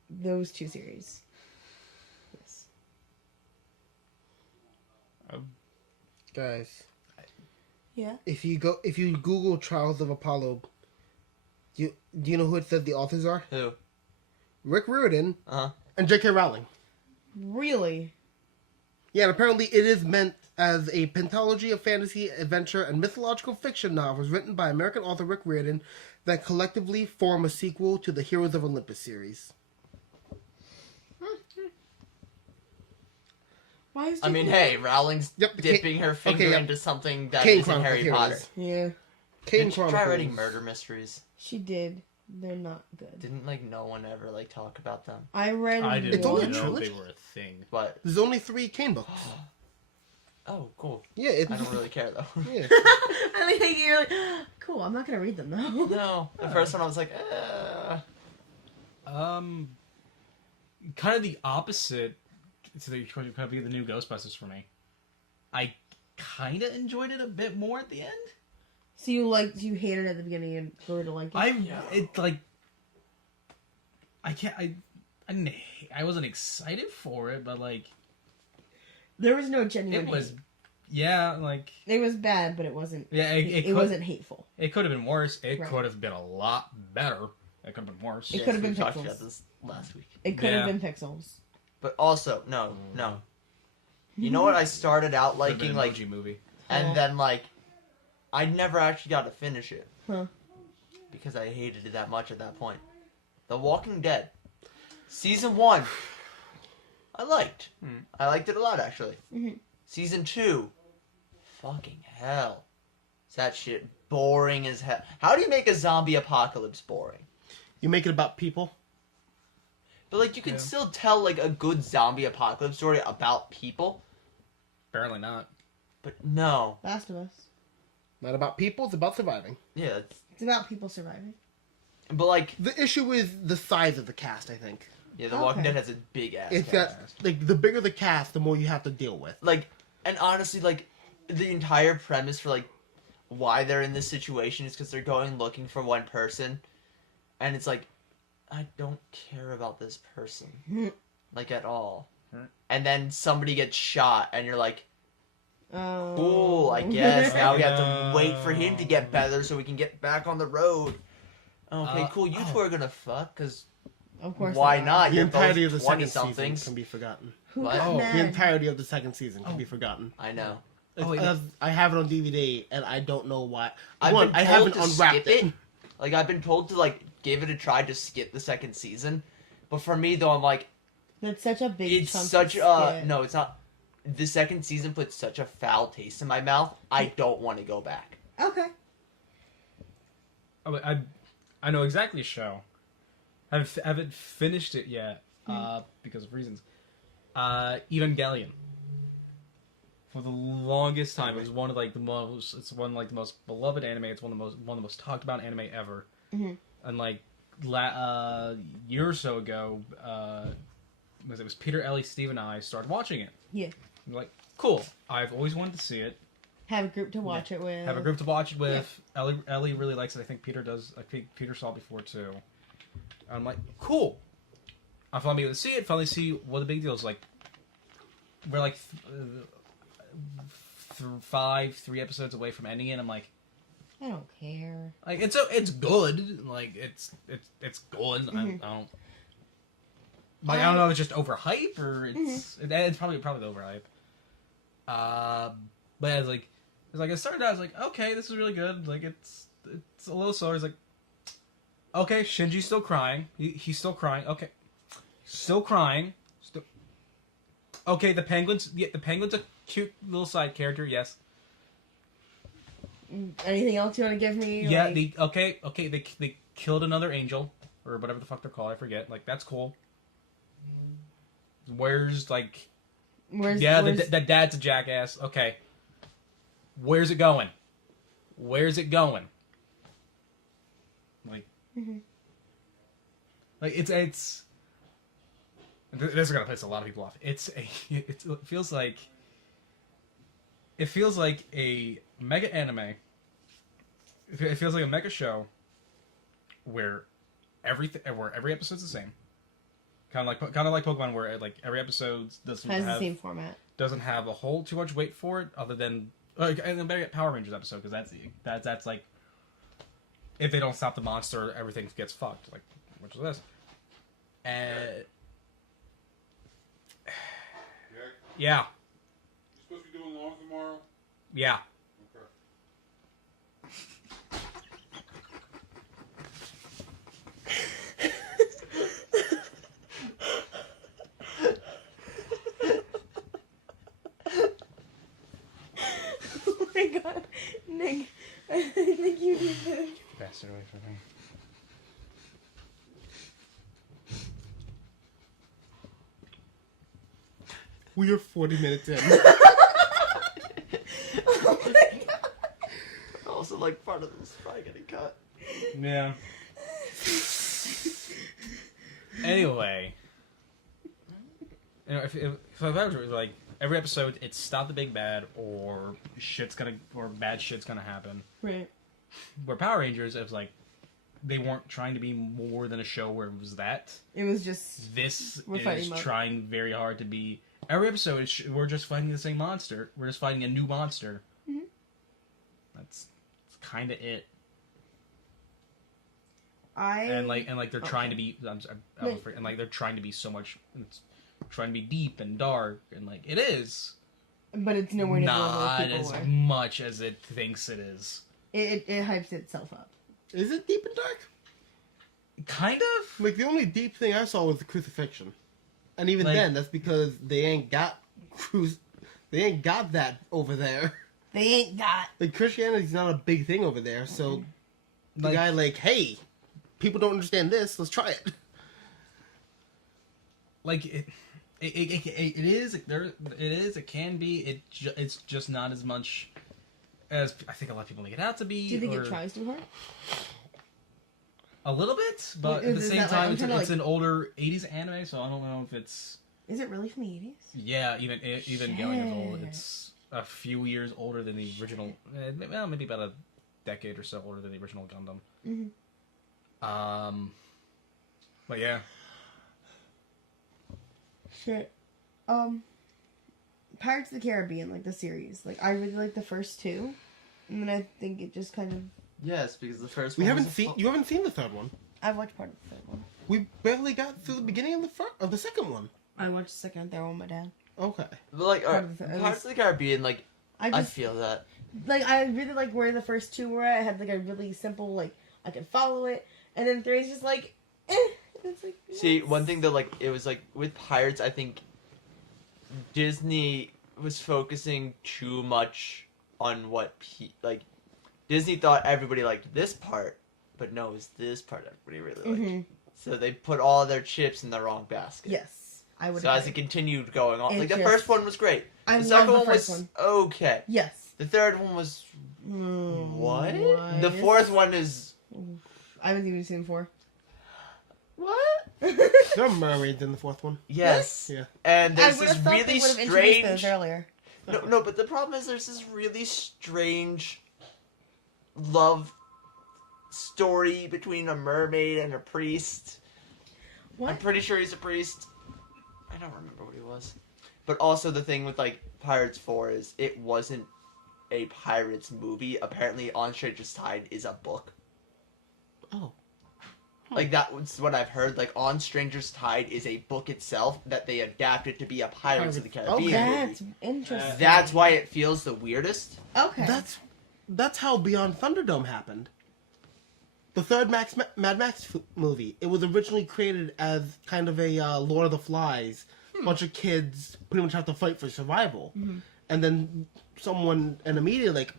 those 2 series. Yes. Guys, Yeah. if you Google Trials of Apollo, do you know who it said the authors are? Who? Rick Riordan Uh-huh. and J.K. Rowling. Really? Yeah, and apparently it is meant as a pentalogy of fantasy, adventure, and mythological fiction novels written by American author Rick Riordan that collectively form a sequel to the Heroes of Olympus series. Why is I mean, J.K. hey, Rowling's Yep, the dipping her finger yeah. into something that Kane isn't Chronicles, Harry here it Potter. is. Yeah, Kane Didn't she try Chronicles. writing murder mysteries? she did. They're not good. Didn't, like, no one ever, like, talk about them? I read I didn't It's only know a trilogy? they were a thing. But, There's only 3 Kane books. oh, cool. Yeah, it's I don't really care, though. yeah. I think you're like, cool, I'm not gonna read them though. No, the first one I was like, Kind of the opposite to the kind of the new Ghostbusters for me. I kind of enjoyed it a bit more at the end. So you hated it at the beginning and grew to like it? I wasn't excited for it, but like There was no genuine it was, hate. yeah, like It was bad, but it wasn't. yeah, It wasn't hateful. It could have been worse. It Right. could have been a lot better. It could have been worse. It yes, could have we been talked pixels. about this last week. It could have Yeah. been pixels. But also, no. You know what I started out Could have been liking, an like, emoji movie. and then, like, I never actually got to finish it. Huh. Because I hated it that much at that point. The Walking Dead. Season 1. I liked. I liked it a lot, actually. Mhm. Season 2. Fucking hell. Is that shit boring as hell? How do you make a zombie apocalypse boring? You make it about people. But, like, you could Yeah. still tell, like, a good zombie apocalypse story about people. Apparently not. But no. Last of Us. Not about people, it's about surviving. Yeah. It's about people surviving. But, like, The issue is the size of the cast, I think. yeah, The Walking Okay. Dead has a big ass It's cast. that, like, the bigger the cast, the more you have to deal with. Like, and honestly, like, the entire premise for, like, why they're in this situation is because they're going looking for one person. And it's like, I don't care about this person. Like, at all. And then somebody gets shot, and you're like, Oh. cool, I guess. Now we have to No. wait for him to get better so we can get back on the road. Okay, Uh, cool. You two are gonna fuck, because Of course. Why they are. not? The You're entirety both of the second 20-somethings. season can be forgotten. Who What? got Oh, the mad? The entirety of the second season can Oh. be forgotten. I know. It's, Oh, wait, I have it on DVD, and I don't know why. I've One, been I told haven't to unwrapped skip it. Like, I've been told to, like, give it a try to skip the second season. But for me, though, I'm like, That's such a big it's chunk such to a... skip. No, it's not. The second season put such a foul taste in my mouth, I don't want to go back. Okay. Oh, I know exactly the show. I haven't finished it yet because of reasons. Evangelion. For the longest time, it was one of like the most. It's one of, like the most beloved anime. It's one of the most talked about anime ever. Mhm. And like year or so ago, it was Peter, Ellie, Steve, and I started watching it. Yeah. I'm like, cool. I've always wanted to see it. Have a group to watch it with. Have a group to watch it with. Ellie really likes it. I think Peter does. I think Peter saw it before too. I'm like, cool. I finally able to see it. Finally see what the big deal is. Like, we're like 3 episodes away from ending it. I'm like, I don't care. it's good. Like it's good. I don't. Like I don't know if it's just overhype or it's probably the overhype. But it's like it started out. I was like, okay, this is really good. Like it's a little slower. It's like, okay, Shinji's still crying. He's still crying. Okay, still crying. Okay, the penguin's a cute little side character. Yes. Anything else you want to give me? Yeah. Like, They killed another angel or whatever the fuck they're called. I forget. Like that's cool. Where's like. where's The dad's a jackass. Okay. Where's it going? Where's it going? Like, like it's. This is gonna piss a lot of people off. It feels like a mega anime. It feels like a mega show where every episode's the same. Kind of like Pokemon, where like every episode doesn't has the have same format. doesn't have a whole too much weight for it, other than and then better get Power Rangers episode because that's like if they don't stop the monster, everything gets fucked. Like which is this, and yeah, You supposed to be doing lawn tomorrow? yeah. Okay. Oh my god, Nick! I think you need to. Bastard away from me. We are 40 minutes in. Oh my god. Also, like, part of this is probably getting cut. Yeah. Anyway, you know, if I was like every episode, it's stop the big bad or bad shit's gonna happen. Right. Where Power Rangers, it was like they weren't trying to be more than a show where it was that. It was just. This We're is fighting mo- trying very hard to be. Every episode, we're just fighting the same monster. We're just fighting a new monster. Mhm. That's kind of it. I. And they're trying to be. I'm Wait. afraid, and like they're trying to be so much. It's trying to be deep and dark, and like it is. But it's nowhere near Not where as people were. much as it thinks it is. It hypes itself up. Is it deep and dark? Kind of. Like, the only deep thing I saw was the crucifixion. And even Like- then, that's because they ain't got that over there. They ain't got. Like, Christianity's not a big thing over there, so the Like- guy, like, hey, people don't understand this, let's try it. Like it is. It can be. It's just not as much as I think a lot of people make it out to be. Do you think or it tries too hard? a little bit? But at Is the same that, like, time, I'm it's trying to, an older '80s anime, so I don't know if it's. Is it really from the 80s? Yeah, even going as old. Shit. It's a few years older than the original. Well, maybe about a decade or so older than the original Gundam. Mhm. But yeah, Shit. Pirates of the Caribbean, like the series. Like I really like the first two, and then I think it just kind of Yes, because the first We one haven't was a seen. fo- You haven't seen the third one. I've watched part of the third one. We barely got through the beginning of the second one. I watched the second and third one with my dad. Okay. But like Part of the- Pirates of the Caribbean, like I I just feel that. like I really like where the first two were. I had like a really simple like I could follow it, and then three's just like, it's like. See, what? one thing that like it was like with Pirates, I think Disney was focusing too much on what Disney thought everybody liked this part, but no, it's this part everybody really liked. Mhm. So they put all their chips in the wrong basket. Yes, I would. So as it agree. continued going on, It like the just- first one was great. I The love second the one first was one. okay. Yes. The third one was what? The fourth one is I haven't even seen 4. what? There are mermaids in the fourth one. Yes. Yeah. And I there's would this have thought really they would have introduced those strange. earlier. No, but the problem is there's this really strange love story between a mermaid and a priest. I'm What? pretty sure he's a priest. I don't remember what he was. But also the thing with like Pirates 4 is it wasn't a Pirates movie. Apparently On Stranger's Tide is a book. Oh. Like that was what I've heard. Like On Stranger's Tide is a book itself that they adapted to be a Pirates of the Caribbean movie. That's interesting. That's why it feels the weirdest. Okay. That's how Beyond Thunderdome happened. The third Mad Max movie. It was originally created as kind of a Lord of the Flies. Bunch of kids pretty much have to fight for survival, and then an immediate like,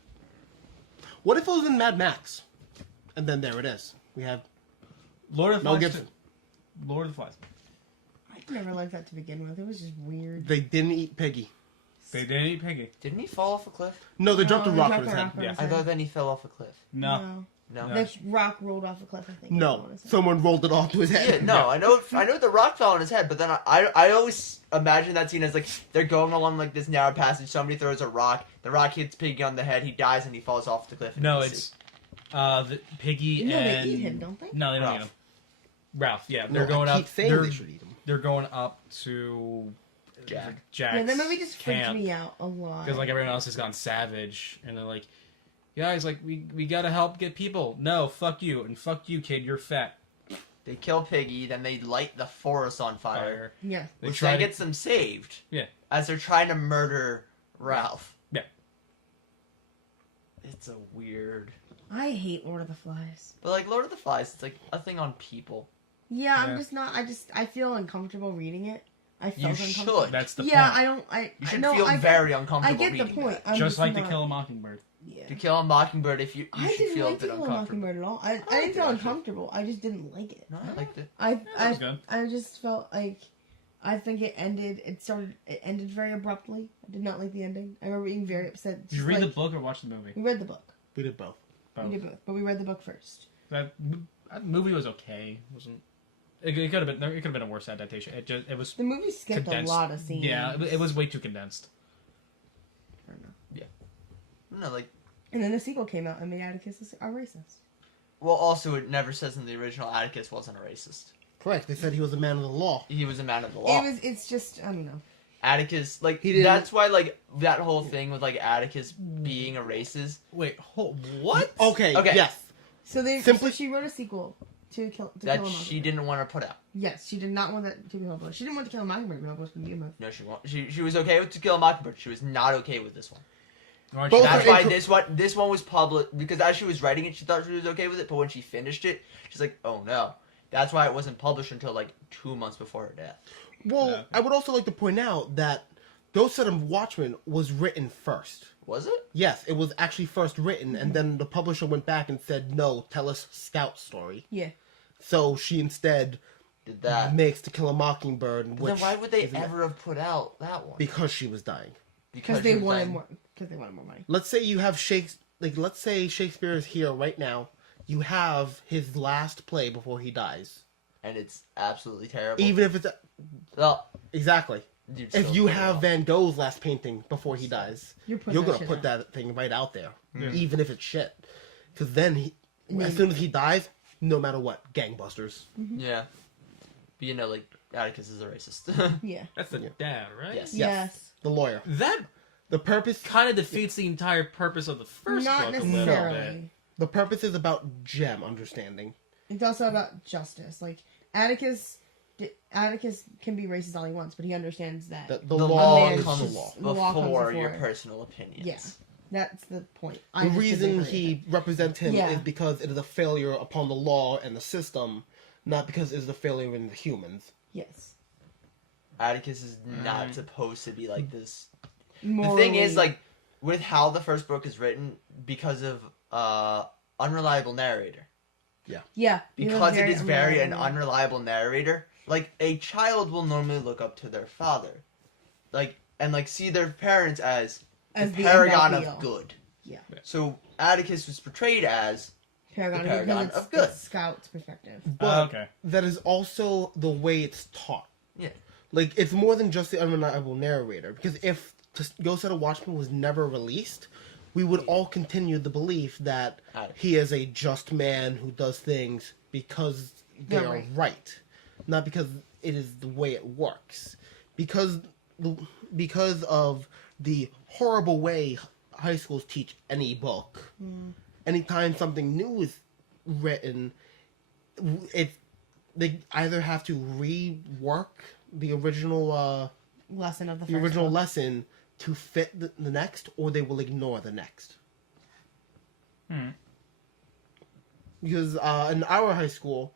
what if it was in Mad Max? And then there it is. We have Lord of the Mel Flies. Gibson. Lord of the Flies. I never liked that to begin with. It was just weird. They didn't eat Piggy. They didn't eat Piggy. Didn't he fall off a cliff? No, they dropped a they rock dropped on his a head. rock on Yeah. his I head. thought then he fell off a cliff. No. No. No. The rock rolled off a cliff, I think. I No, wanna say. someone rolled it onto his head. Yeah, no, I know the rock fell on his head, but then I always imagine that scene as like they're going along like this narrow passage, somebody throws a rock, the rock hits Piggy on the head, he dies and he falls off the cliff. No, it's the Piggy No, they and eat him, don't they? No, they don't Ralph. eat him. Ralph, yeah, No, they're going I keep up. saying They're, they should eat him. they're going up to Jack. Jack's Yeah, that movie just freaked camp me out a lot. because like everyone else has gone savage, and they're like, guys, like we gotta help get people. No, fuck you, and fuck you, kid, you're fat. They kill Piggy, then they light the forest on fire, Fire. Yeah. They which try then to gets them saved. Yeah. As they're trying to murder Ralph. Yeah. It's a weird. I hate Lord of the Flies. But like Lord of the Flies, it's like a thing on people. Yeah, I'm Yeah. just not. I feel uncomfortable reading it. I You felt uncomfortable. should. That's the Yeah, point. I don't. I You should no, feel I very get, uncomfortable I get the reading point. that. I'm Just like not, To Kill a Mockingbird. Yeah. To Kill a Mockingbird, if you I should didn't feel like a To bit Kill a uncomfortable. Mockingbird at all. I liked didn't it, feel actually. uncomfortable. I just didn't like it. No, I liked it. was good. I just felt like I think it ended. It ended very abruptly. I did not like the ending. I remember being very upset. Did you just read the like- book or watch the movie? We read the book. We did both. Both. We did both, but we read the book first. That movie was okay. It wasn't. It could have been. It could have been a worse adaptation. It was. The movie skipped Condensed. a lot of scenes. Yeah, it was way too condensed. I don't know. No, like, And then the sequel came out and made Atticus a racist. well, also it never says in the original Atticus wasn't a racist. Correct. They said he was a man of the law. He was a man of the law. It's just I don't know. Atticus, like, He didn't- that's why, like, that whole thing with, like, Atticus being a racist. Wait, what? Okay. Okay. Yes. So Simply- she wrote a sequel to Kill That a she Mockingbird. didn't want to put out. Yes, she did not want that to be published. She didn't want to Kill a Mockingbird to be published to begin with. No, she won't. She was okay with To Kill a Mockingbird. She was not okay with this one. Aren't Both you- are That's why inco- this one was public, because as she was writing it, she thought she was okay with it, but when she finished it, she's like, oh no. That's why it wasn't published until, like, 2 months before her death. Well, Yeah. I would also like to point out that Ghost of Watchmen was written first. Was it? Yes, it was actually first written, and then the publisher went back and said, "No, tell us Scout's story." Yeah. So she instead Did that. makes To Kill a Mockingbird, But which then why would they is- ever have put out that one? because she was dying. Because she they was wanted dying. more. Because they wanted more money. Let's say you have let's say Shakespeare is here right now. You have his last play before he dies, And it's absolutely terrible. even if it's Well, exactly. you'd If still you put it have out. Van Gogh's last painting before he dies, You're putting you're that gonna shit put out. that thing right out there, Yeah. even if it's shit. Because then as soon as he dies, no matter what, gangbusters. Yeah. But you know, like, Atticus is a racist. Yeah. That's the Yeah. dad, right? Yes. Yes. The lawyer. That The purpose. kind of defeats the entire purpose of the first Not book a little bit. necessarily. The purpose is about Gem understanding. It's also about justice. Like Atticus can be racist all he wants, but he understands that. The The law law is comes the comes law. The law comes before your before. personal opinions. Yeah. That's the point. The reason he represents him Yeah. is because it is a failure upon the law and the system, not because it is a failure in the humans. Yes. Atticus is not supposed to be like this. Morally, The thing is, like, with how the first book is written, because of unreliable narrator. yeah, Because it is very an unreliable. unreliable narrator, like, a child will normally look up to their father. Like, and, like, see their parents as As the the paragon end-all of be-all. good. Yeah. So, Atticus was portrayed as Paragon, the paragon because of it's good. the Scout's perspective. But okay. that is also the way it's taught. Yeah. Like, it's more than just the unreliable narrator. Because if Ghost Set of Watchmen was never released, we would all continue the belief that he is a just man who does things because they They're are right. right. Not because it is the way it works. Because of the horrible way high schools teach any book. Anytime something new is written, they either have to rework the original Lesson of the the first original book. lesson to fit the next, or they will ignore the next. Because in our high school,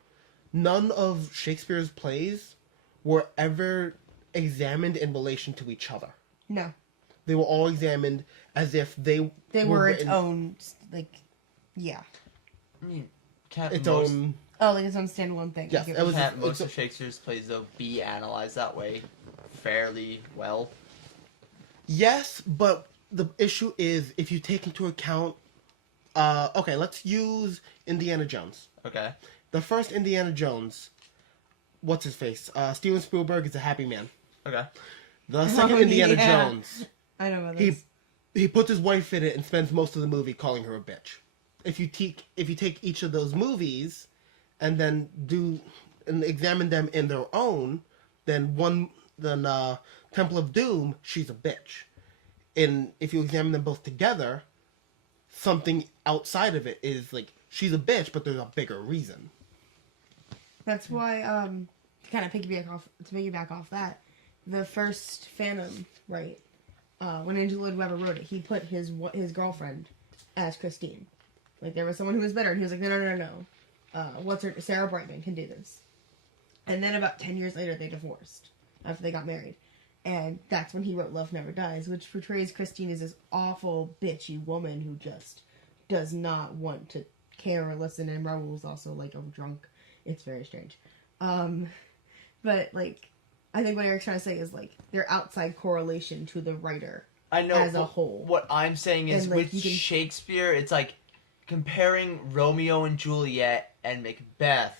none of Shakespeare's plays were ever examined in relation to each other. No, They were all examined as if they were its written own, like, yeah. I mean, can't its most, own. Oh, like its own standalone thing. Yes, Like, it was- can't it's most a- of Shakespeare's plays though be analyzed that way fairly well? Yes, but the issue is if you take into account. Okay, let's use Indiana Jones. Okay. The first Indiana Jones, what's his face? Steven Spielberg is a happy man. Okay. The second Oh, Indiana yeah. Jones, I know about he this. he puts his wife in it and spends most of the movie calling her a bitch. If you take each of those movies, and then examine them in their own, then Temple of Doom, she's a bitch. And if you examine them both together, something outside of it is like she's a bitch, but there's a bigger reason. That's why, to kind of piggyback off that, the first Phantom, right? When Andrew Lloyd Webber wrote it, he put his girlfriend as Christine. Like, there was someone who was better, and he was like, no. Sarah Brightman can do this. And then about 10 years later, they divorced after they got married. And that's when he wrote Love Never Dies, which portrays Christine as this awful, bitchy woman who just does not want to care or listen. And Raoul's also, like, a drunk. It's very strange. But, like, I think what Eric's trying to say is, like, their outside correlation to the writer I know. as a but whole. What I'm saying is, And, like, with you can- Shakespeare, it's like comparing Romeo and Juliet and Macbeth.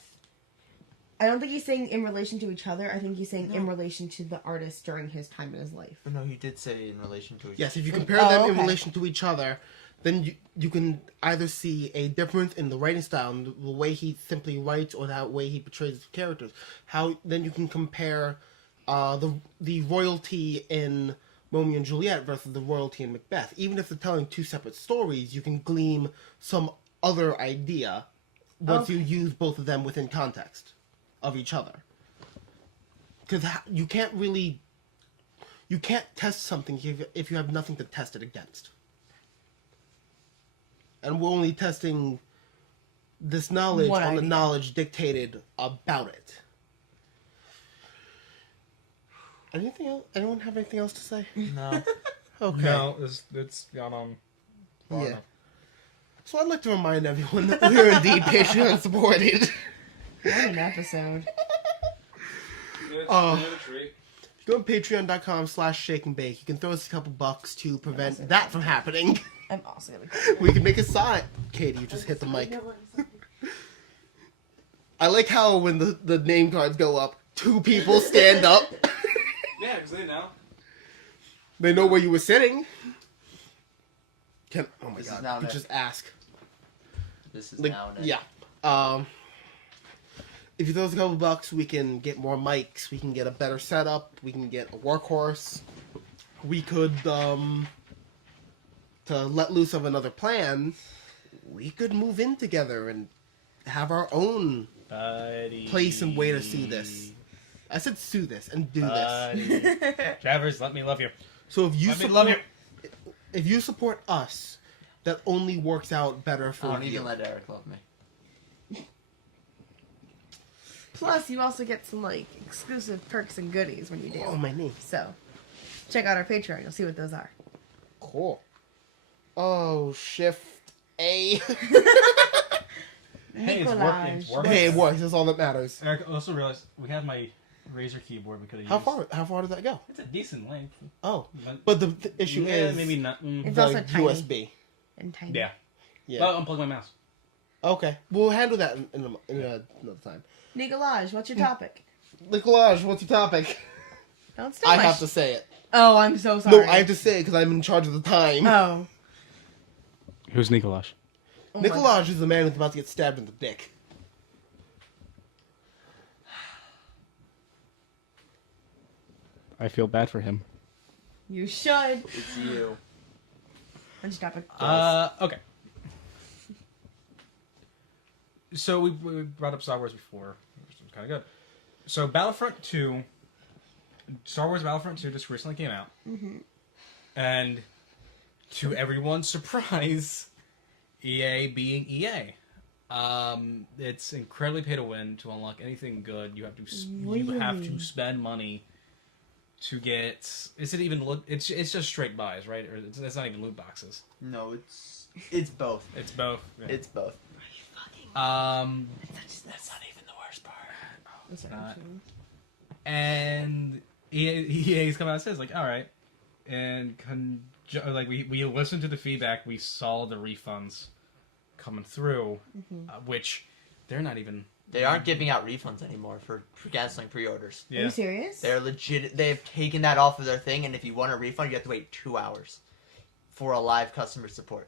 I don't think he's saying in relation to each other. I think he's saying in No. relation to the artist during his time in his life. But no, he did say in relation to each Yes, if you compare Oh, them in okay. relation to each other, then you can either see a difference in the writing style, and the way he simply writes, or that way he portrays his characters. Then you can compare the royalty in Romeo and Juliet versus the royalty in Macbeth. Even if they're telling two separate stories, you can glean some other idea once Okay. you use both of them within context of each other. Because you can't test something if you have nothing to test it against. And we're only testing this knowledge One on the idea. knowledge dictated about it. Anything else? Anyone have anything else to say? No. Okay. No, it's gone on. far Yeah. enough. So I'd like to remind everyone that we are indeed Patreon supported. What an episode. Oh. Banana tree. Go to patreon.com/shakeandbake. You can throw us a couple bucks to prevent that from happening. I'm also gonna. We can make a sign. Katie, you just hit the mic. I like how when the name cards go up, two people stand up. Yeah, because they know. They know where you were sitting. Oh my This is god. now You Nick. just ask. This is Like, now Nick. yeah. If you throw us a couple bucks, we can get more mics. We can get a better setup. We can get a workhorse. We could, to let loose of another plan, we could move in together and have our own Buddy. place and way to sue this. I said sue this and do this. Buddy. Travers, let me love you. So if you Let me love support, if you support us, that only works out better I for don't you. even let Eric love me. Plus, you also get some like exclusive perks and goodies when you do. Oh, my knee. So, check out our Patreon. You'll see what those are. Cool. Oh, Shift A. Hey, it's Nicolaj. working. It's working. Hey, it works. That's all that matters. Eric, I also realized we have my Razer keyboard we could have How used. far? How far does that go? It's a decent length. Oh, But, but the issue yeah, is maybe not. It's the also tiny. USB. And tiny. Yeah. Yeah. Well, unplug my mouse. Okay, we'll handle that in another time. Nicolaj, what's your topic? Nicolaj, what's your topic? Don't steal I my have sh- to say it. Oh, I'm so sorry. No, I have to say it because I'm in charge of the time. Oh. Who's Nicolaj? Oh my Nicolaj is the man who's about to get stabbed in the dick. I feel bad for him. You should. It's you. What's your topic? Okay. So we brought up Star Wars before, which was kind of good. So Battlefront 2, Star Wars Battlefront 2 just recently came out. Mm-hmm. And to everyone's surprise, EA being EA. It's incredibly pay to win to unlock anything good. You have to you have to Really? spend money to get. Is it even loot? It's just straight buys, right? Or it's not even loot boxes. No, it's both. It's both. Yeah. It's both. That's not even the worst part. That's not. And EA's come out and says like, all right, and like we listened to the feedback, we saw the refunds coming through, which they're not even. They aren't giving out refunds anymore for canceling pre-orders. Are you serious? They're legit. They've taken that off of their thing, and if you want a refund, you have to wait 2 hours for a live customer support.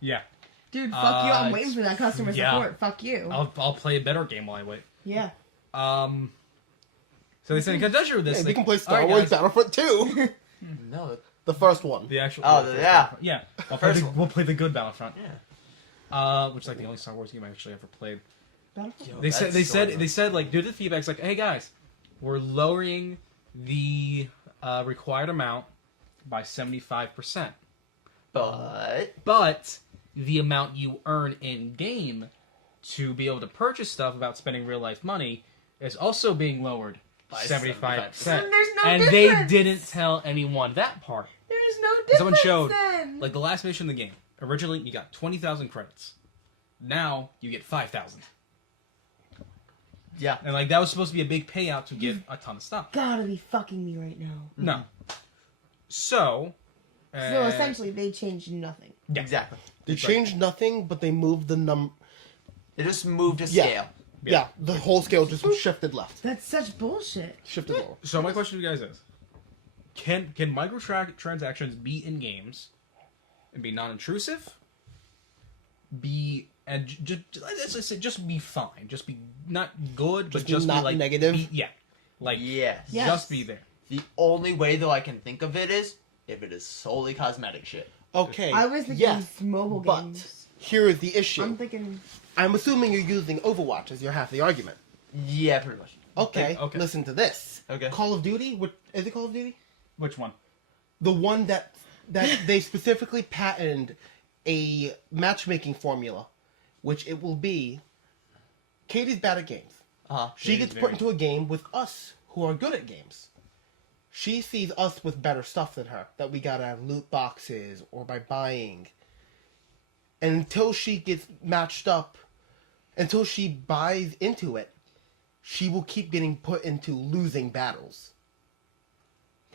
Yeah. Dude, fuck you. I'm waiting it's- for that customer yeah. support. Fuck you. I'll play a better game while I wait. Yeah. So they said, "Can I judge you with this?" Hey, we Like, can play all Star right, Wars guys. Battlefront 2. No. The first one. The actual. Oh, first yeah. Battlefront. Yeah. First one. We'll play the good Battlefront. Yeah. Which is like the only Star Wars game I actually ever played. Battlefield? They said like due to the feedback, it's like, hey guys, we're lowering the required amount by 75%, but the amount you earn in game to be able to purchase stuff without spending real life money is also being lowered By 75%. Then there's no And difference. they didn't tell anyone that part. There's no difference Someone showed, then. like the last mission in the game. Originally, you got 20,000 credits. Now you get 5,000. Yeah. And like that was supposed to be a big payout to get a ton of stuff. Gotta be fucking me right now. No. So. So essentially, they changed nothing. Yeah. Exactly. They changed nothing, but they moved the They just moved to Yeah. scale. Yeah, the whole scale just shifted left. That's such bullshit. Shifted lower. So my question to you guys is: Can microtransactions be in games and be non-intrusive? Just be fine. Just be not good, but Just just not be like negative? like Yes. Yeah. just be there. The only way though I can think of it is if it is solely cosmetic shit. Okay. I was thinking yes, mobile but games. here is the issue. I'm thinking. I'm assuming you're using Overwatch as your half the argument. Yeah, pretty much. Okay, Okay. listen to this. Okay. Call of Duty? Is it Call of Duty? Which one? The one that they specifically patented a matchmaking formula, which it will be. Katie's bad at games. She Katie's gets put into a game with us who are good at games. She sees us with better stuff than her that we got out of loot boxes or by buying. And until she gets matched up, until she buys into it, she will keep getting put into losing battles.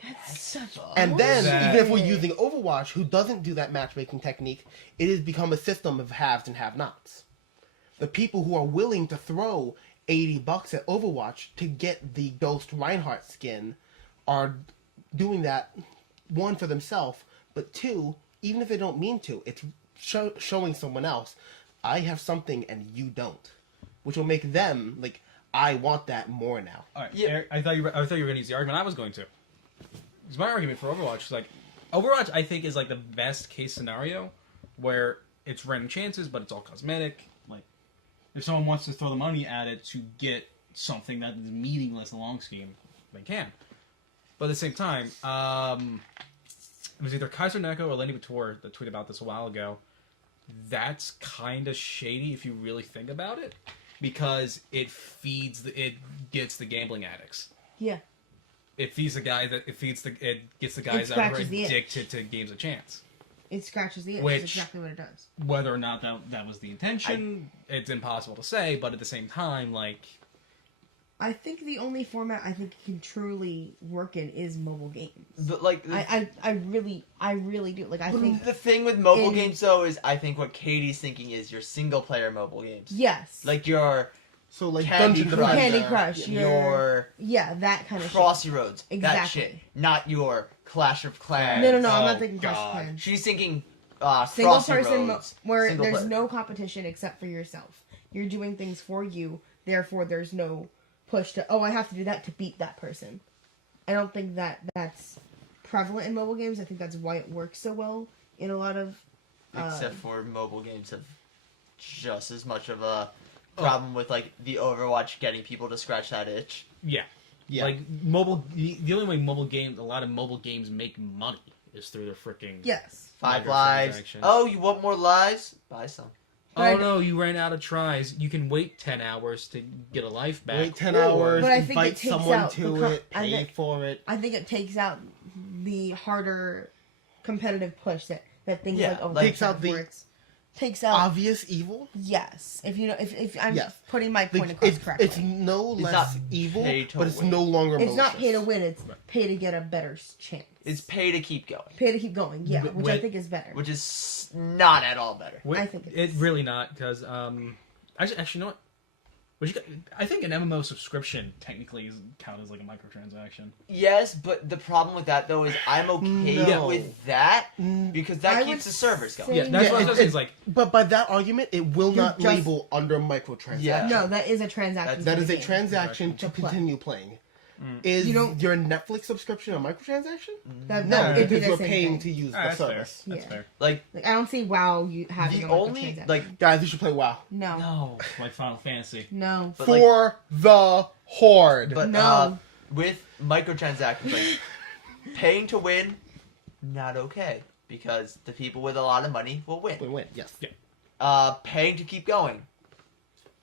That's such. And then, That- even if we're using Overwatch, who doesn't do that matchmaking technique, it has become a system of haves and have-nots. The people who are willing to throw $80 at Overwatch to get the Ghost Reinhardt skin are doing that, one, for themselves, but two, even if they don't mean to, it's showing someone else, I have something and you don't. Which will make them, like, I want that more now. All right. Yeah. Eric, I thought you were going to use the argument I was going to. Because my argument for Overwatch is like, Overwatch I think is like the best case scenario where it's random chances, but it's all cosmetic. Like, if someone wants to throw the money at it to get something that is meaningless in the long scheme, they can. But at the same time, it was either Kaiser Neko or Lenny Bator that tweeted about this a while ago. That's kind of shady if you really think about it, because it gets the gambling addicts. Yeah. It feeds the guy that it gets the guys that are scratches the itch. addicted to games of chance. It scratches the itch. Which- That's exactly what it does. Whether or not that was the intention, it's impossible to say. But at the same time, like, I think the only format I think it can truly work in is mobile games. But like, I really do. Like, I think the thing with mobile in- games though is I think what Katie's thinking is your single player mobile games. yes. Like your So like Candy Dungeon Crush. Defender. Candy Crush. your Yeah, that kind of shit. Crossy Roads, that Exactly. shit, not your Clash of Clans. No, I'm not Oh, thinking Clash of God. Clans. She's thinking Single Crossy person Roads, where single there's player. no competition except for yourself. You're doing things for you, therefore there's no push to, oh, I have to do that to beat that person. I don't think that's prevalent in mobile games. I think that's why it works so well in a lot of Except for mobile games have just as much of a problem with like the Overwatch getting people to scratch that itch. yeah, Yeah. like the only way a lot of mobile games make money is through their freaking. yes. 5 lives. Microtransactions. Oh, you want more lives? Buy some. Oh no, you ran out of tries. You can wait 10 hours to get a life back. Wait 10 or- hours, But I think invite it takes someone out to the it, I pay think- for it. I think it takes out the harder competitive push that things Yeah, like like- Takes out the- takes out Obvious evil. yes. If you know if I'm Yes. putting my Like, point across correctly. it's no It's less not evil, pay to but it's win. no longer It's not pay to malicious. win, it's pay to get a better chance. It's pay to keep going, Pay to keep going, yeah, But which I wait- think is better. which is not at all better. Wait, I think it it is. really not because actually you know what? I think an MMO subscription technically is count as like a microtransaction. Yes, but the problem with that though is I'm okay No. with that Mm, because that I keeps would the servers going. say- Yeah, that's Yeah, what I was saying. Is like But by that argument, it will You're not just- label under microtransaction. Yeah. No, that is a transaction. That for is the a game. transaction to To play. continue playing. Is You don't- your Netflix subscription a microtransaction? That, No, that would be because the we're same paying thing. to use that's the fair. service. That's Yeah. fair. Like Like, I don't see WoW you having the a only microtransaction. like Guys, you should play WoW. no, no, Like Final Fantasy. no, but like For the Horde. but No. with microtransactions like paying to win, not okay because the people with a lot of money will win. Win-win, yes. Yeah. Paying to keep going,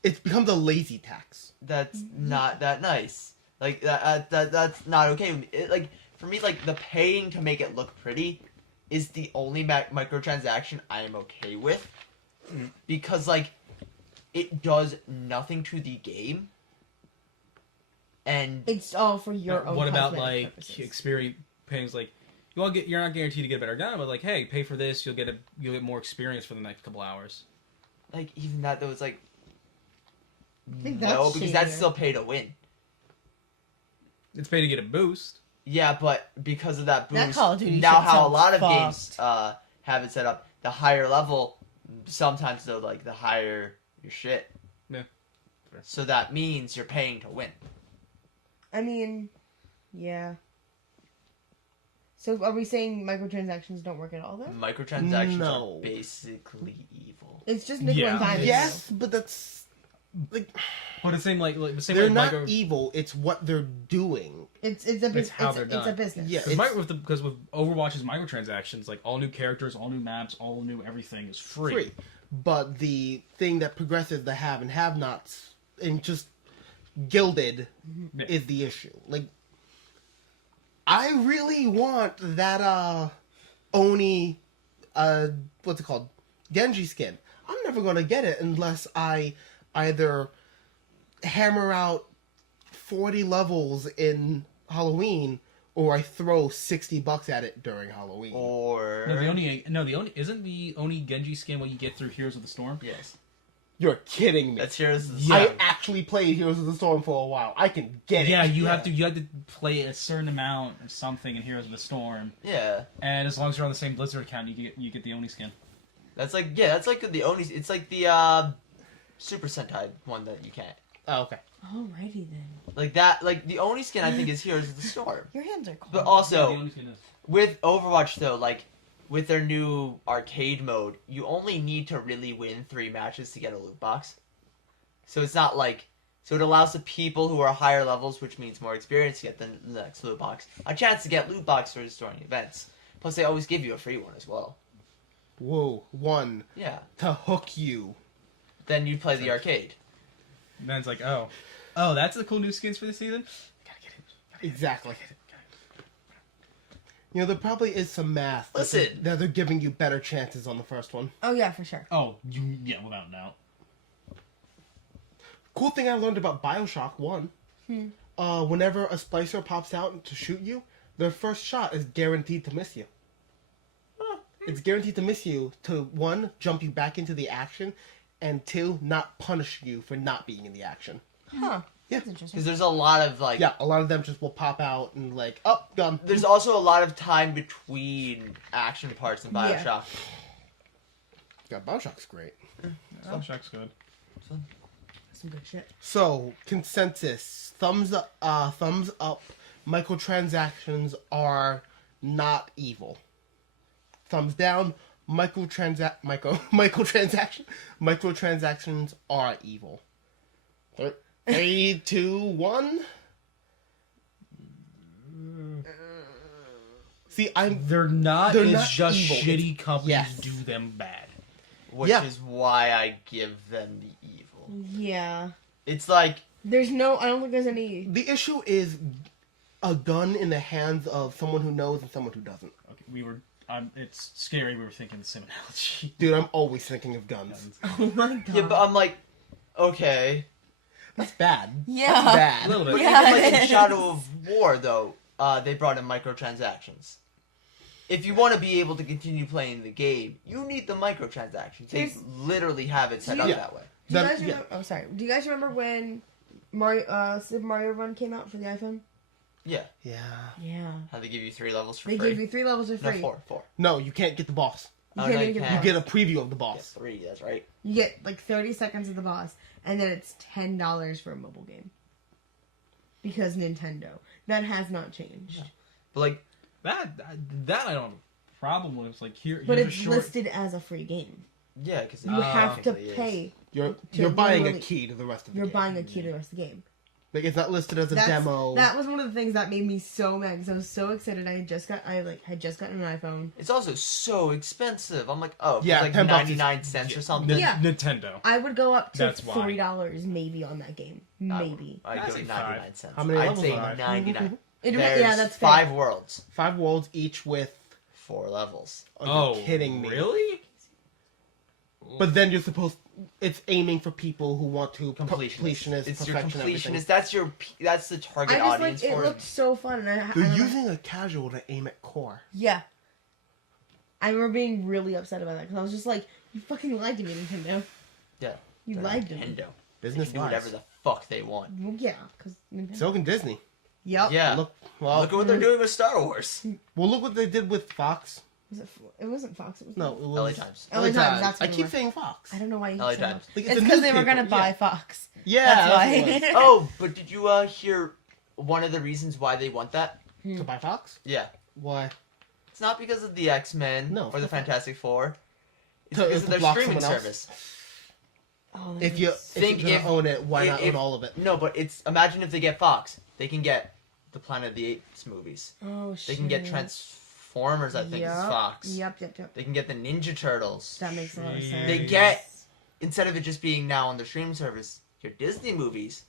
It's become the lazy tax. that's not that nice. Like that's not okay. With me. Like for me, like the paying to make it look pretty is the only microtransaction I am okay with because like it does nothing to the game, and it's all for your own. What about cosmetic like purposes. experience paying? Like you're not guaranteed to get a better gun, but like hey, pay for this, you'll get more experience for the next couple hours. like even that though it's like I think no that's because shadier. that's still pay to win. It's pay to get a boost. Yeah, but because of that boost, That Call of Duty now shit how a sounds lot of fucked. games have it set up, the higher level, sometimes though, like the higher your shit. Yeah. So that means you're paying to win. I mean, yeah. So are we saying microtransactions don't work at all then? Microtransactions No. are basically evil. It's just nickel Yeah. and dime. Yes, but that's like But the same like the same they're way not micro. evil. It's what they're doing. It's a business. how they're It's a done. business. Yeah. Because with Overwatch's microtransactions, like all new characters, all new maps, all new everything is free. Free. But the thing that progresses the have and have-nots and just gilded Yeah. is the issue. Like, I really want that Oni, what's it called, Genji skin. I'm never gonna get it unless I either hammer out 40 levels in Halloween or I throw $60 at it during Halloween. Or No, the Oni isn't the Oni Genji skin what you get through Heroes of the Storm. yes, You're kidding me. that's Heroes of the Yeah. I actually played Heroes of the Storm for a while. I can get it. Yeah, you have to play a certain amount of something in Heroes of the Storm, Yeah, and as long as you're on the same Blizzard account, you get the Oni skin. that's like the only. It's like the Super Sentai one that you can't. Oh, okay. Alrighty then. Like that, like the only skin I think is Heroes of the Storm. Your hands are cold. But Yeah, the also Oni skin is. with Overwatch though, like with their new arcade mode, you only need to really win 3 matches to get a loot box. So it's not like... So it allows the people who are higher levels, which means more experience, to get the next loot box, a chance to get loot box for destroying events. Plus, they always give you a free one as well. Whoa, one Yeah. to hook you. Then you play the arcade. And then it's like, oh, that's the cool new skins for the season. Gotta get it. Exactly. You know, there probably is some math Listen. that they're giving you better chances on the first one. Oh yeah, for sure. Oh, yeah, without doubt. Cool thing I learned about Bioshock 1. Whenever a splicer pops out to shoot you, their first shot is guaranteed to miss you. It's guaranteed to miss you to, 1, jump you back into the action, and 2, not punish you for not being in the action. Huh. Yeah. That's interesting. Because there's a lot of, like... Yeah, a lot of them just will pop out and like, oh, gone. There's also a lot of time between action parts in Yeah. Bioshock. Yeah, Bioshock's great. Bioshock's good. Some good shit. So, consensus. Thumbs up, microtransactions are not evil. Thumbs down, microtransactions are evil. 3, 2, 1. See, They're not. They're It's not just evil. shitty companies Yes. do them bad. Which Yeah. is why I give them the evil. Yeah. It's like... There's no. I don't think there's any. the issue is a gun in the hands of someone who knows and someone who doesn't. Okay, we were. It's scary. We were thinking the same analogy. Dude, I'm always thinking of guns. Oh my god. Yeah, but I'm like... Okay. That's bad. Yeah. That's bad. A little bit. But Yeah, even like it in is. Shadow of War, though, they brought in microtransactions. If you want to be able to continue playing the game, you need the microtransactions. They Here's- literally have it set up Yeah. that way. Do you That- guys remember? Oh, sorry. Do you guys remember when Super Mario Run came out for the iPhone? Yeah. Yeah. Yeah. How they give you 3 levels for They free. gave you 3 levels for No, free. 4. No, you can't get the boss. You Oh, can't no, even you get the can't. You boss. get a preview of the Yeah, boss. 3, that's right. You get like 30 seconds of the boss, and then it's $10 for a mobile game. Because Nintendo. That has not changed. But like, That I don't have a problem with. It's like here's But a it's short. listed as a free game. yeah, because You have to pay. You're To buying a really- key to the rest of the You're game. buying a key to the rest of the game. Like, it's not listed as a demo. That was one of the things that made me so mad because I was so excited. I had just gotten an iPhone. It's also so expensive. I'm like, oh, Yeah, it's like 10 bucks is- 99 cents or something. Yeah. Nintendo. I would go up to That's why. $40 maybe on that game. Maybe. I'd I'd go say 99 5. cents. How many I'd levels say are there? 99. Yeah, that's There's fair. 5 worlds, 5 worlds each with... 4 levels. Oh, you're kidding me. Really? But then you're supposed... It's aiming for people who want to... Completionist. It's your perfection, everything. completionist. That's the target I just audience like it for looked so fun, and They're I using a casual to aim at core. yeah. I remember being really upset about that because I was just like, "You fucking lied to me, Nintendo. Yeah. You They're lied to me." Nintendo. They Business can do whatever the fuck they want. Well, yeah, because Nintendo. So can Disney. Yep. Yeah. Look, well, Look at what they're doing with Star Wars. well, look what they did with Fox. Was it? It wasn't Fox. It was No, it was... LA Times. LA Times, that's I what it keep was. saying Fox. I don't know why you LA said Times. that. Like, It's a because they were newspaper, gonna buy yeah. Fox. Yeah, That's what why. it was. Oh, but did you hear one of the reasons why they want that? To buy Fox? Yeah. Why? It's not because of the X-Men No, or the fuck that. Fantastic Four. It's To- because to of their block streaming someone else? service. Oh, that If you is- Think if you're if- gonna own it, why not if- own all of it? No, but it's imagine if they get Fox, they can get the Planet of the Apes movies. Oh shit. They can get Transformers, I think, is Fox. Yep. They can get the Ninja Turtles. That makes a lot of Jeez. sense. They get instead of it just being now on the streaming service, your Disney movies,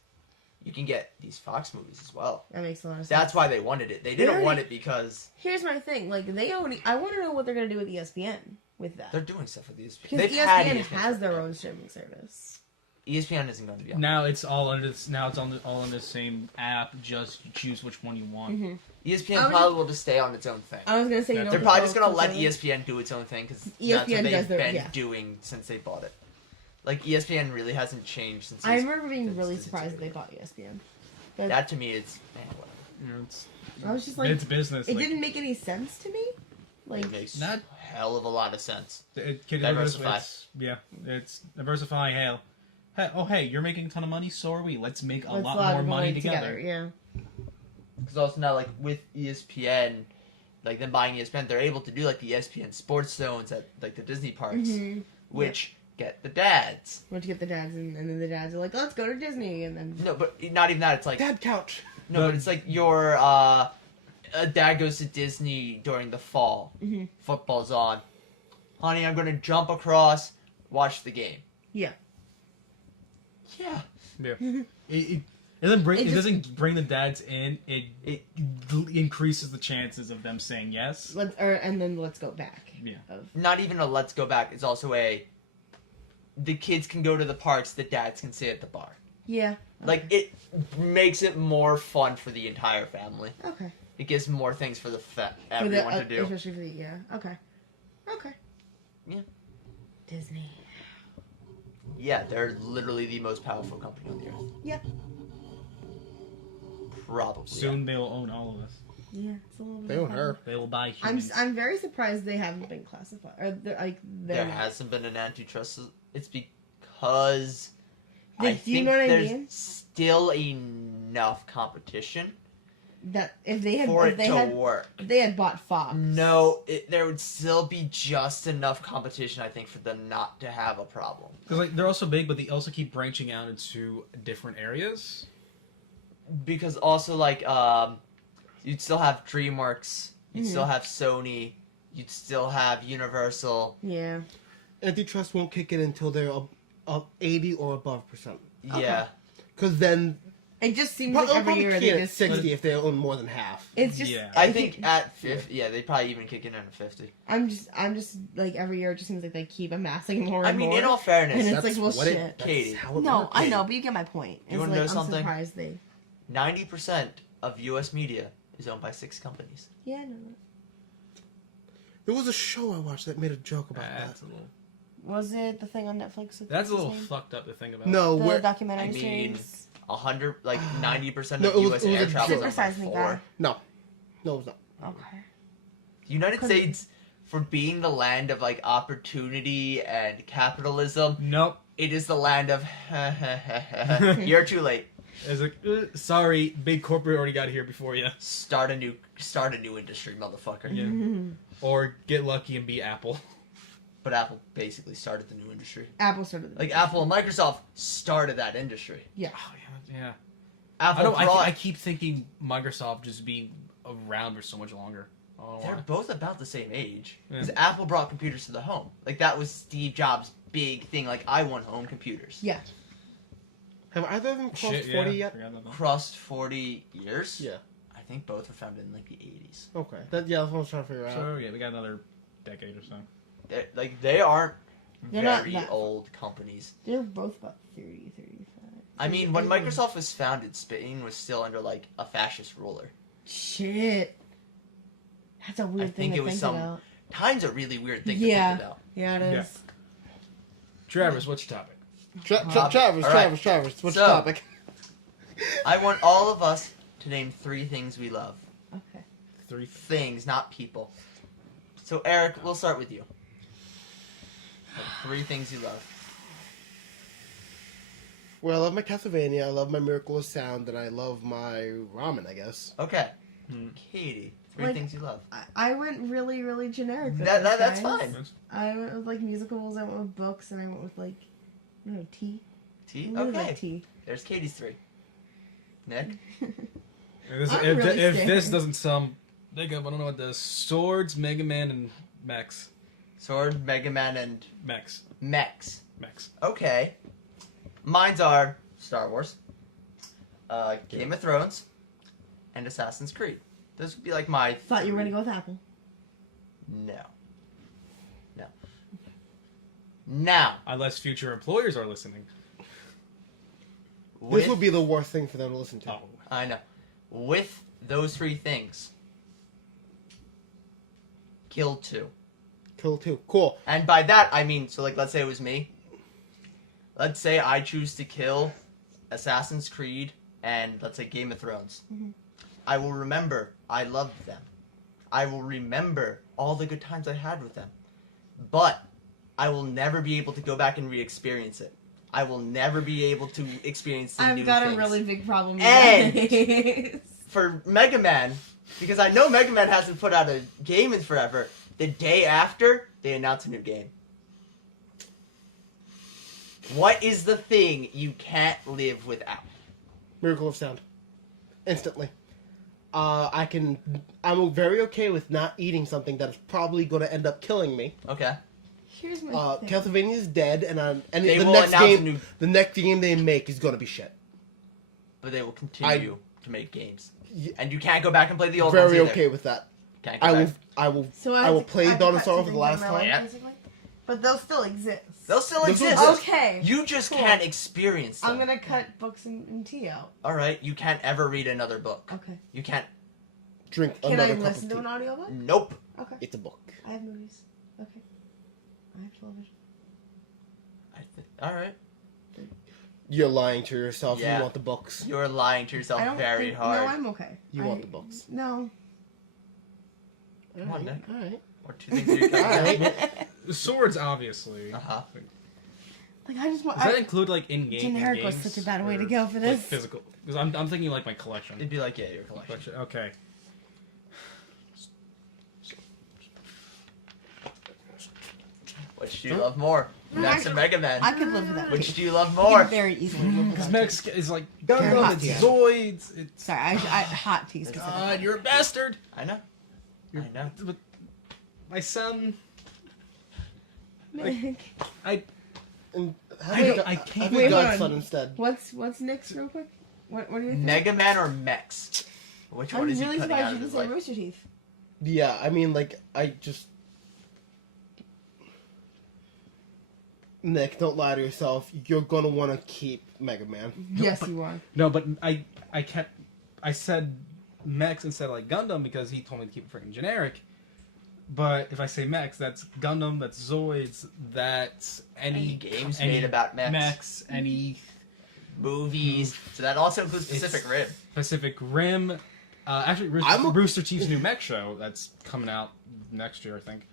you can get these Fox movies as well. That makes a lot of sense. That's why they wanted it. They didn't already- want it because Here's my thing. Like they own. I want to know what they're gonna do with ESPN with that. they're doing stuff with ESPN. Because They've ESPN had has their own streaming service. ESPN isn't going to be on. Now it's all under. Now it's all in the same app. Just choose which one you want. Mm-hmm. ESPN I was- probably will just stay on its own thing. I was gonna say you They're know They're what probably the just going to let fuck is? ESPN do its own thing because that's ESPN what they've does their- been yeah. doing since they bought it. Like ESPN really hasn't changed since. I remember being since really its surprised that they inception. bought ESPN. But That to me, it's whatever. You know, it's I was just like, it's business. it like, didn't make any sense to me. Like, It makes Not- a hell of a lot of sense. It can Diversify. It's diversifying. Hey, you're making a ton of money. So are we. Let's make a let's lot log more money together. together. Yeah. Because also now, like with ESPN, like them buying ESPN, they're able to do like the ESPN sports zones at like the Disney parks, Mhm. which get the dads. Want to get the dads, and then the dads are like, let's go to Disney, and then No, but not even that. It's like Dad couch. no, but it's like your dad goes to Disney during the fall. Mhm. Football's on. Honey, I'm gonna jump across, watch the game. Yeah. Yeah. It doesn't bring. It It, just- doesn't bring the dads in. It increases the chances of them saying yes. and then let's go back. Yeah. Not even a let's go back. It's also a the kids can go to the parks, the dads can stay at the bar. Yeah. Like it makes it more fun for the entire family. Okay. It gives more things for the For everyone the, to do. Especially for the Okay. Okay. Yeah. Disney. Yeah, they're literally the most powerful company on the earth. Yep. Probably. Soon they'll own all of us. Yeah. It's a little bit. They own her. They will buy I'm humans. I'm very surprised they haven't been classified. Or they're There not. hasn't been an antitrust. It's because I Do you think know what I there's mean? still enough competition That if they had for if it they to had work. if they had bought Fox. No, there would still be just enough competition, I think, for them not to have a problem. Because like they're also big, but they also keep branching out into different areas. Because also, like, you'd still have DreamWorks, you'd Mhm. still have Sony, you'd still have Universal. Yeah. Antitrust won't kick in until they're up 80 or above percent. Yeah. Because then It just seems probably, like every year kick they in at just 60 if they own more than half. It's just. Yeah. I think at 50, yeah, they probably even kick in at 50. I'm just like every year it just seems like they keep amassing more I and mean, more. in all and fairness, it's like, well, what shit. that's Katie. how it No, works. I know, but you get my point. You It's wanna like, know I'm something? surprised they. 90% of U.S. media is owned by 6 companies. Yeah, I know. There was a show I watched that made a joke about That's that. a little. Was it the thing on Netflix? That's a little Same? fucked up to think about. No, The where documentary I mean, series. 100, like 90% No, of it was- U.S. it was air a travel is Super owned by Size Me 4. guy. no, it's not. Okay. The United Couldn't- States, for being the land of like opportunity and capitalism, Nope. it is the land of you're too late. It's like, sorry, big corporate already got here before you. Start a new industry, motherfucker. Yeah. Or get lucky and be Apple. But Apple basically started the new industry. Apple started. Like Apple and Microsoft started that industry. Oh, yeah. Apple brought, I keep thinking Microsoft just being around for so much longer. I don't know they're why. both about the same age. Yeah. Because Apple brought computers to the home. Like that was Steve Jobs' big thing. Like I want home computers. Yeah. Have either of them crossed Shit, 40 yeah, yet? forgot about that. Crossed 40 years. Yeah. I think both were founded in like the 80s. Okay. That's what I was trying to figure out. So yeah, we got another decade or so. They aren't They're not very that- old companies. They're both about 30, 35. I mean, when Everyone- Microsoft was founded, Spain was still under like a fascist ruler. Shit. That's a weird thing think to it was think some- about. Time's a really weird thing Yeah. to think about. Yeah, it Yeah. is. Travis, what's your topic? Travis, All right. Travis, what's So- your topic? I want all of us to name 3 things we love. Okay. 3. Things, not people. So Eric, we'll start with you. 3 things you love. Well, I love my Castlevania, I love my Miracle of Sound, and I love my ramen, I guess. Okay. Hmm. Katie, 3 Like- things you love. I went really, really generic. with That- this, that's guys. fine. I went with like musicals. I went with books, and I went with like, I don't know, tea. T? I really Okay. like tea. There's Katie's 3. Nick? I'm really If scared. this doesn't sound big up, I don't know what does. Swords, Mega Man, and Mechs. Sword, Mega Man, and Mechs. Mechs. Mechs. Okay. Mine's are Star Wars, Game of Thrones, and Assassin's Creed. Those would be like my. Thought you were 3. gonna go with Apple. No. No. Now, Unless future employers are listening. with, This would be the worst thing for them to listen to. Oh. I know. With those 3 things, kill 2. Kill 2. Cool. And by that, I mean, so like, let's say it was me. Let's say I choose to kill Assassin's Creed and, let's say, Game of Thrones. Mhm. I will remember I loved them. I will remember all the good times I had with them. But I will never be able to go back and re-experience it. I will never be able to experience the new I've got things. a really big problem. With And- guys. for Mega Man, because I know Mega Man hasn't put out a game in forever. The day after, they announce a new game. What is the thing you can't live without? Miracle of Sound. Instantly. I'm very okay with not eating something that is probably going to end up killing me. Okay. Here's my thing. Castlevania is dead, and They the will next announce a game, new- the next game they make is going to be shit. But they will continue to make games. And you can't go back and play the old Very ones either. okay with that. Can't go I will. back. I will. So I will play have Dawn to of cut Sorrow two for the things last in my time. life, basically. But they'll still exist. They'll still They'll still exist. exist. Okay. You just cool. can't experience them. I'm gonna cut books and tea out. Alright, you can't ever read another book. Okay. You can't. Drink Can I another cup listen of to tea. an audiobook? Nope. Okay. It's a book. I have movies. Okay. I have television. Alright. You're lying to yourself. Yeah. You want the books. You're lying to yourself I don't very think, hard. No, I'm okay. You want the books. No. Come on, Nick. All right. Or two things you're All right. Swords, obviously. Uh-huh. Like I just want. Does that include like in-game Generic was games, such a bad way to or, go for like, this. physical, because I'm thinking like my collection. It'd be like, yeah, your collection. Okay. Which do you love more? Max or Mega Man? I could live with that. Which do you love I more? could very easily live with Because that. Max is like Very Gundam, hot it's tea. Zoids, it's Sorry, I hot tea specifically. God, you're a bastard. I know. You're, I know. But my son, Nick. I And I can't- Have a Wait, hold godson on. instead. What's next, real quick? What do you think? Mega Man or Mex? Which I'm one is really he cutting out surprised of you his didn't say life? Rooster Teeth. Yeah, I mean, like, I just. Nick, don't lie to yourself. You're gonna want to keep Mega Man. Yes, but- you are. no, but I said Mex instead of like Gundam because he told me to keep it freaking generic. But if I say Mex, that's Gundam, that's Zoids, that's Any games made about Mex. Mex, any Movies. So that also includes Pacific It's- Rim. Pacific Rim. Actually, I'm a- Rooster Teeth's new mech show that's coming out next year, I think.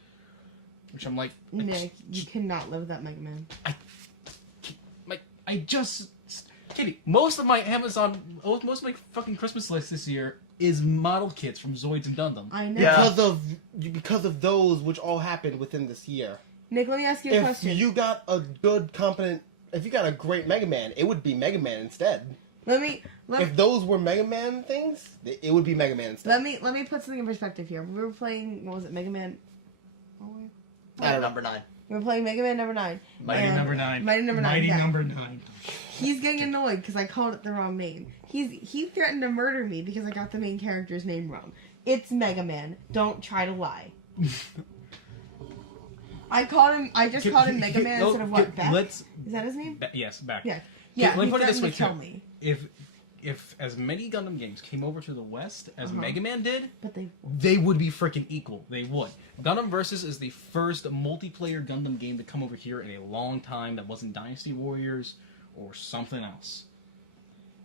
Which I'm like, Nick, you cannot live without Mega Man. I just, Kitty. Most of my most of my fucking Christmas list this year is model kits from Zoids and Gundam. I know. Yeah. Because of those which all happened within this year. Nick, let me ask you a If question. you got a good, competent, if you got a great Mega Man, it would be Mega Man instead. Let me If those were Mega Man things, it would be Mega Man instead. let me put something in perspective here. We were playing, what was it, Mega Man? Oh, wait. I don't know. Number 9. We were playing Mega Man number 9. Mighty And- Number 9. Mighty Number 9. Mighty yeah. Number 9. He's getting annoyed because I called it the wrong name. He threatened to murder me because I got the main character's name wrong. It's Mega Man. Don't try to lie. I just called him Mega Man instead of what? Beck? Let's Is that his name? yes, back. Yeah. Yeah. let me he put it this threatened way to kill too. me. If as many Gundam games came over to the West as Uh-huh. Mega Man did, But they would be freaking equal. They would. Gundam Versus is the first multiplayer Gundam game to come over here in a long time that wasn't Dynasty Warriors or something else.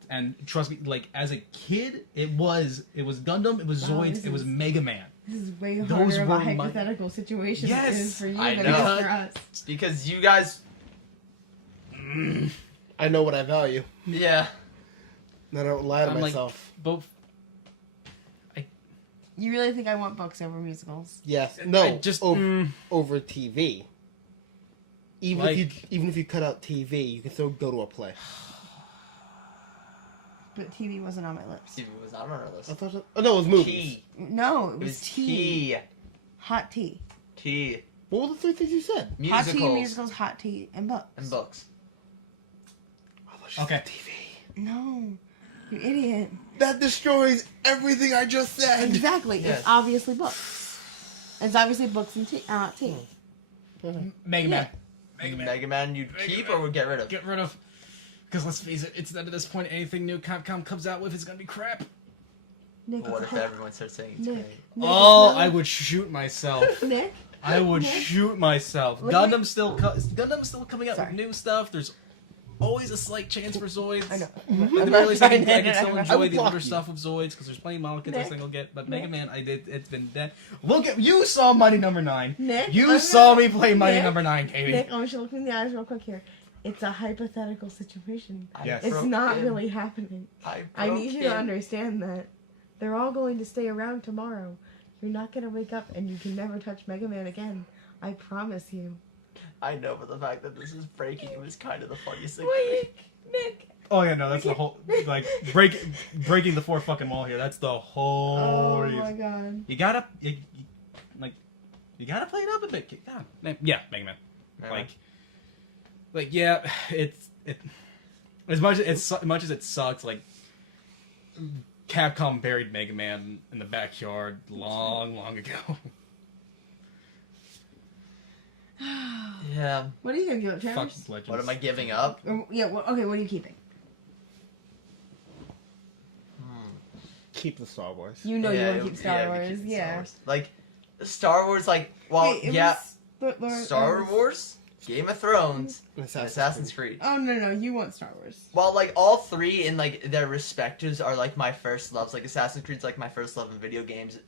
And trust me, like as a kid, it was Gundam, it was Wow, Zoids, this it was is- Mega Man. this is way Those harder of a were my- hypothetical situation than it Yes, is for you I than know. it is for us. It's because you guys. I know what I value. Yeah. And I don't lie to I'm like- myself. Both. You really think I want books over musicals? Yes. No. I just over TV. Even if you cut out TV, you can still go to a play. But TV wasn't on my lips. TV was not on our list. I thought. Oh no, it was movies. Tea. No, it It was was tea. tea. Hot tea. Tea. What were the three things you said? Hot tea, Musicals. musicals, hot tea, and books. And books. Okay. TV. No, you idiot. That destroys everything I just said. Exactly. Yes. It's obviously books. It's obviously books and tea. Tea. Mega Man. Mega Man you'd keep or would get rid of? Get rid of. Because let's face it, it's at this point anything new Capcom comes out with is gonna be crap. Nick, What it's if a- everyone starts saying it's Nick, great? Nick, Oh, it's not- I would shoot myself. Nick, I would Nick? shoot myself. Look Gundam's still coming out Sorry. with new stuff. There's always a slight chance for Zoids. I know. At the very least, I can still I enjoy would the block older you. stuff of Zoids because there's plenty of model kits this Nick? thing will get. But Mega Nick? Man, it's been dead. Look at you saw Mighty Number 9. Nick, You I'm saw gonna- me play Mighty Nick? Number 9, Katie. Nick, I want you to look me in the eyes real quick here. It's a hypothetical situation. Yes. It's not broken. really happening. I need you to understand that. They're all going to stay around tomorrow. You're not going to wake up and you can never touch Mega Man again. I promise you. I know, but the fact that this is breaking it was kind of the funniest thing. Wait, Nick. Oh yeah, no, that's the whole breaking the fourth fucking wall here. That's the whole Oh reason. my god. You gotta play it up a bit. Yeah, Mega Man. Yeah. Like yeah, as much as it sucks. Like Capcom buried Mega Man in the backyard long ago. Yeah. What are you going to give up, Fuck Travis? Legends. What am I giving up? Yeah, okay, what are you keeping? Keep the Star Wars. You know you want to it- keep Star we Wars. keep the Yeah. Star Wars. Like, Star Wars, like, well, Wait, it yeah, was Star Wars, Game of Thrones, And and Assassin's Creed. Oh, no, you want Star Wars. Well, like, all three in, like, their respectives are, like, my first loves. Like, Assassin's Creed's, like, my first love in video games.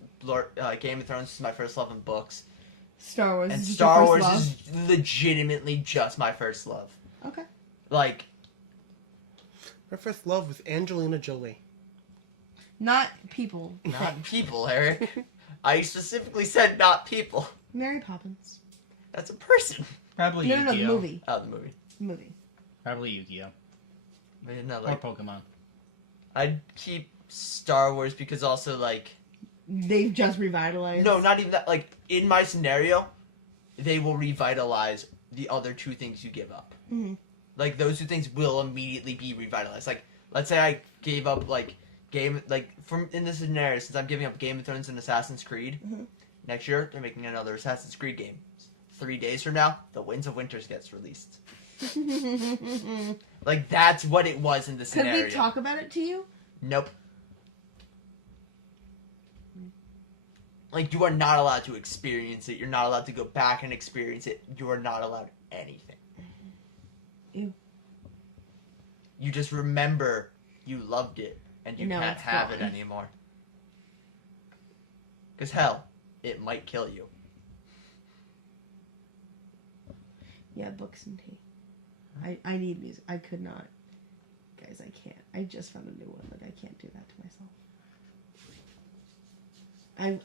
Game of Thrones is my first love in books. Star Wars And is Star your Wars first is legitimately just my first love. love. Okay. Like, My first love was Angelina Jolie. Not people. not people, Eric. I specifically said not people. Mary Poppins. That's a person. Probably No, Yu-Gi-Oh. the movie. Oh, the movie. Movie. Probably Yu-Gi-Oh. But no, Or like, Pokemon. I'd keep Star Wars because also, like, They've just revitalized. no, not even that. Like, in my scenario, they will revitalize the other two things you give up. Mhm. Like, those two things will immediately be revitalized. Like, let's say I gave up, like, from in this scenario, since I'm giving up Game of Thrones and Assassin's Creed, Mhm. next year they're making another Assassin's Creed game. 3 days from now, The Winds of Winters gets released. Like, that's what it was in the Could scenario. we talk about it to you? Nope. Like, you are not allowed to experience it. You're not allowed to go back and experience it. You are not allowed anything. Ew. You just remember you loved it, and you No, can't it's have it gone. anymore. Because, hell, it might kill you. Yeah, books and tea. I need music. I could not. Guys, I can't. I just found a new one. Like, I can't do that to myself.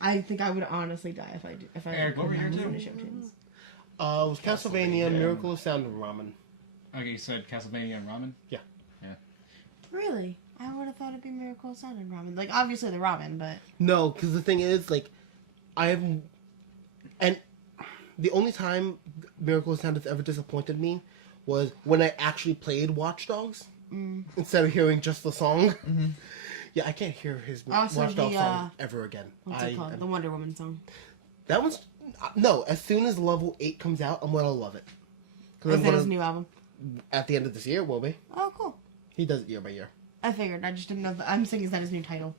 I think I would honestly die if I Eric, what were couldn't your two? finish Show-tunes. It was Castlevania, Miracle of Sound, and Ramen. Okay, you said Castlevania and Ramen? Really? I would have thought it'd be Miracle of Sound and Ramen. Like, obviously the ramen, but... No, because the thing is, like, and the only time Miracle of Sound has ever disappointed me was when I actually played Watch Dogs instead of hearing just the song. Mm-hmm. Yeah, I can't hear his Also Watch Dogs the, song ever again. What's it called? The Wonder Woman song. That one's no. As soon as level 8 comes out, I'm gonna love it. Is that his new album? At the end of this year, it will be. Oh, cool. He does it year by year. I figured. I just didn't know. I'm thinking, is that his new title?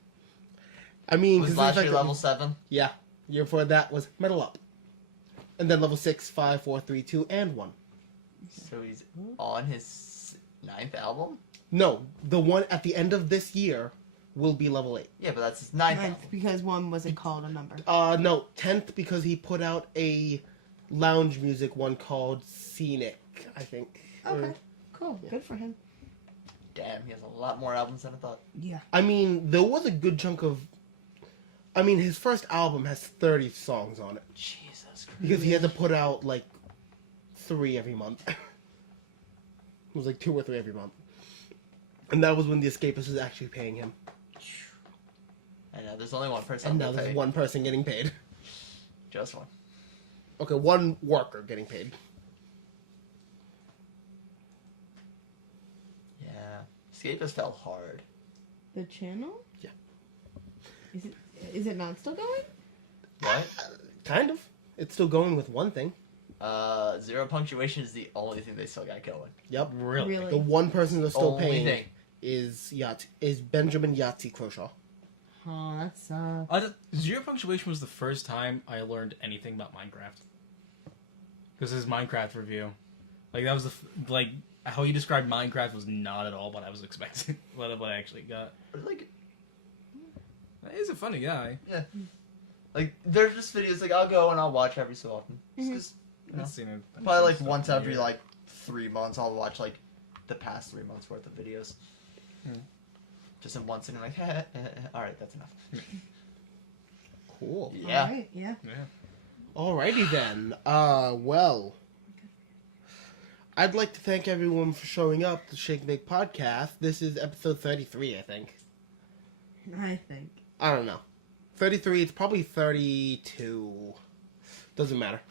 I mean, Was 'cause last it's like year level 7? Yeah, year before that was Metal Up, and then level 6, 5, 4, 3, 2, and 1. So he's on his 9th album? No, the one at the end of this year will be level 8. Yeah, but that's his 9th album. Ninth, because one wasn't called a number. No, 10th because he put out a lounge music one called Scenic, I think. Okay. Cool. Good for him. Damn, he has a lot more albums than I thought. Yeah. I mean, there was a good chunk of. I mean, his first album has 30 songs on it Jesus Christ. because he had to put out like 3 every month. It was like 2 or 3 every month, and that was when the Escapist was actually paying him. I know, there's only one person And on now the there's pay. one person getting paid. Just one. Okay, one worker getting paid. Yeah. Escapist fell hard. The channel? Yeah. Is it not still going? What? Kind of. It's still going with one thing. Zero punctuation is the only thing they still got going. Yep. Really? Really? The one person that's still Only paying thing. is Benjamin Yahtzee Croshaw. Oh, that sucks. Zero punctuation was the first time I learned anything about Minecraft. Because his Minecraft review, like that was like how he described Minecraft was not at all what I was expecting. what I actually got. But, like, He's a funny guy. yeah. Like, there's just videos, like, I'll go and I'll watch every so often. Mhm. Just 'cause, you know, I've seen it. I've probably, seen like, stuff once in every, here. like, 3 months, I'll watch, like, the past 3 months worth of videos. Hmm. just in one sitting, like, all right, that's enough. Cool. Yeah. Alright, yeah. Alrighty then. Well, I'd like to thank everyone for showing up to Shake and Bake Podcast. This is episode 33, I think. I think. I don't know. 33, it's probably 32. Doesn't matter.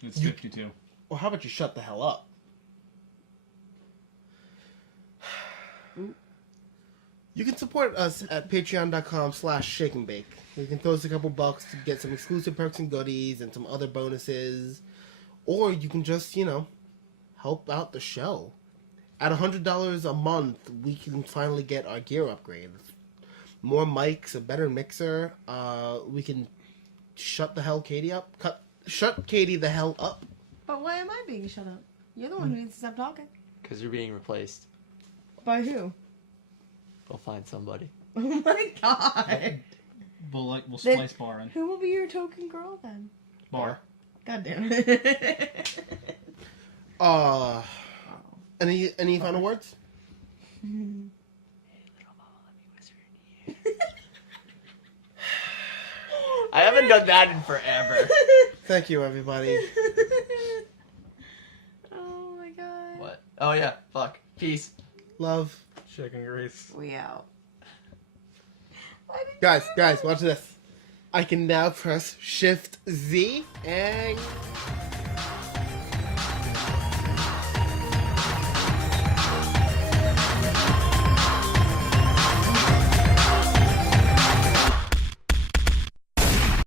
It's 52. Well, how about you shut the hell up? You can support us at patreon.com/shakeandbake. You can throw us a couple bucks to get some exclusive perks and goodies and some other bonuses. Or you can just, help out the show. At $100 a month, we can finally get our gear upgrades. More mics, a better mixer. We can shut the hell Katie up. Shut Katie the hell up. But why am I being shut up? You're the one who needs to stop talking. Because you're being replaced. By who? We'll find somebody. Oh my god. We'll Then- splice bar in. Who will be your token girl then? Bar. God damn it. Any final words? I haven't done that in forever. Thank you, everybody. Oh my god. What? Oh yeah, fuck. Peace. Love. Shaking grease. We out. Guys, watch this. I can now press Shift Z and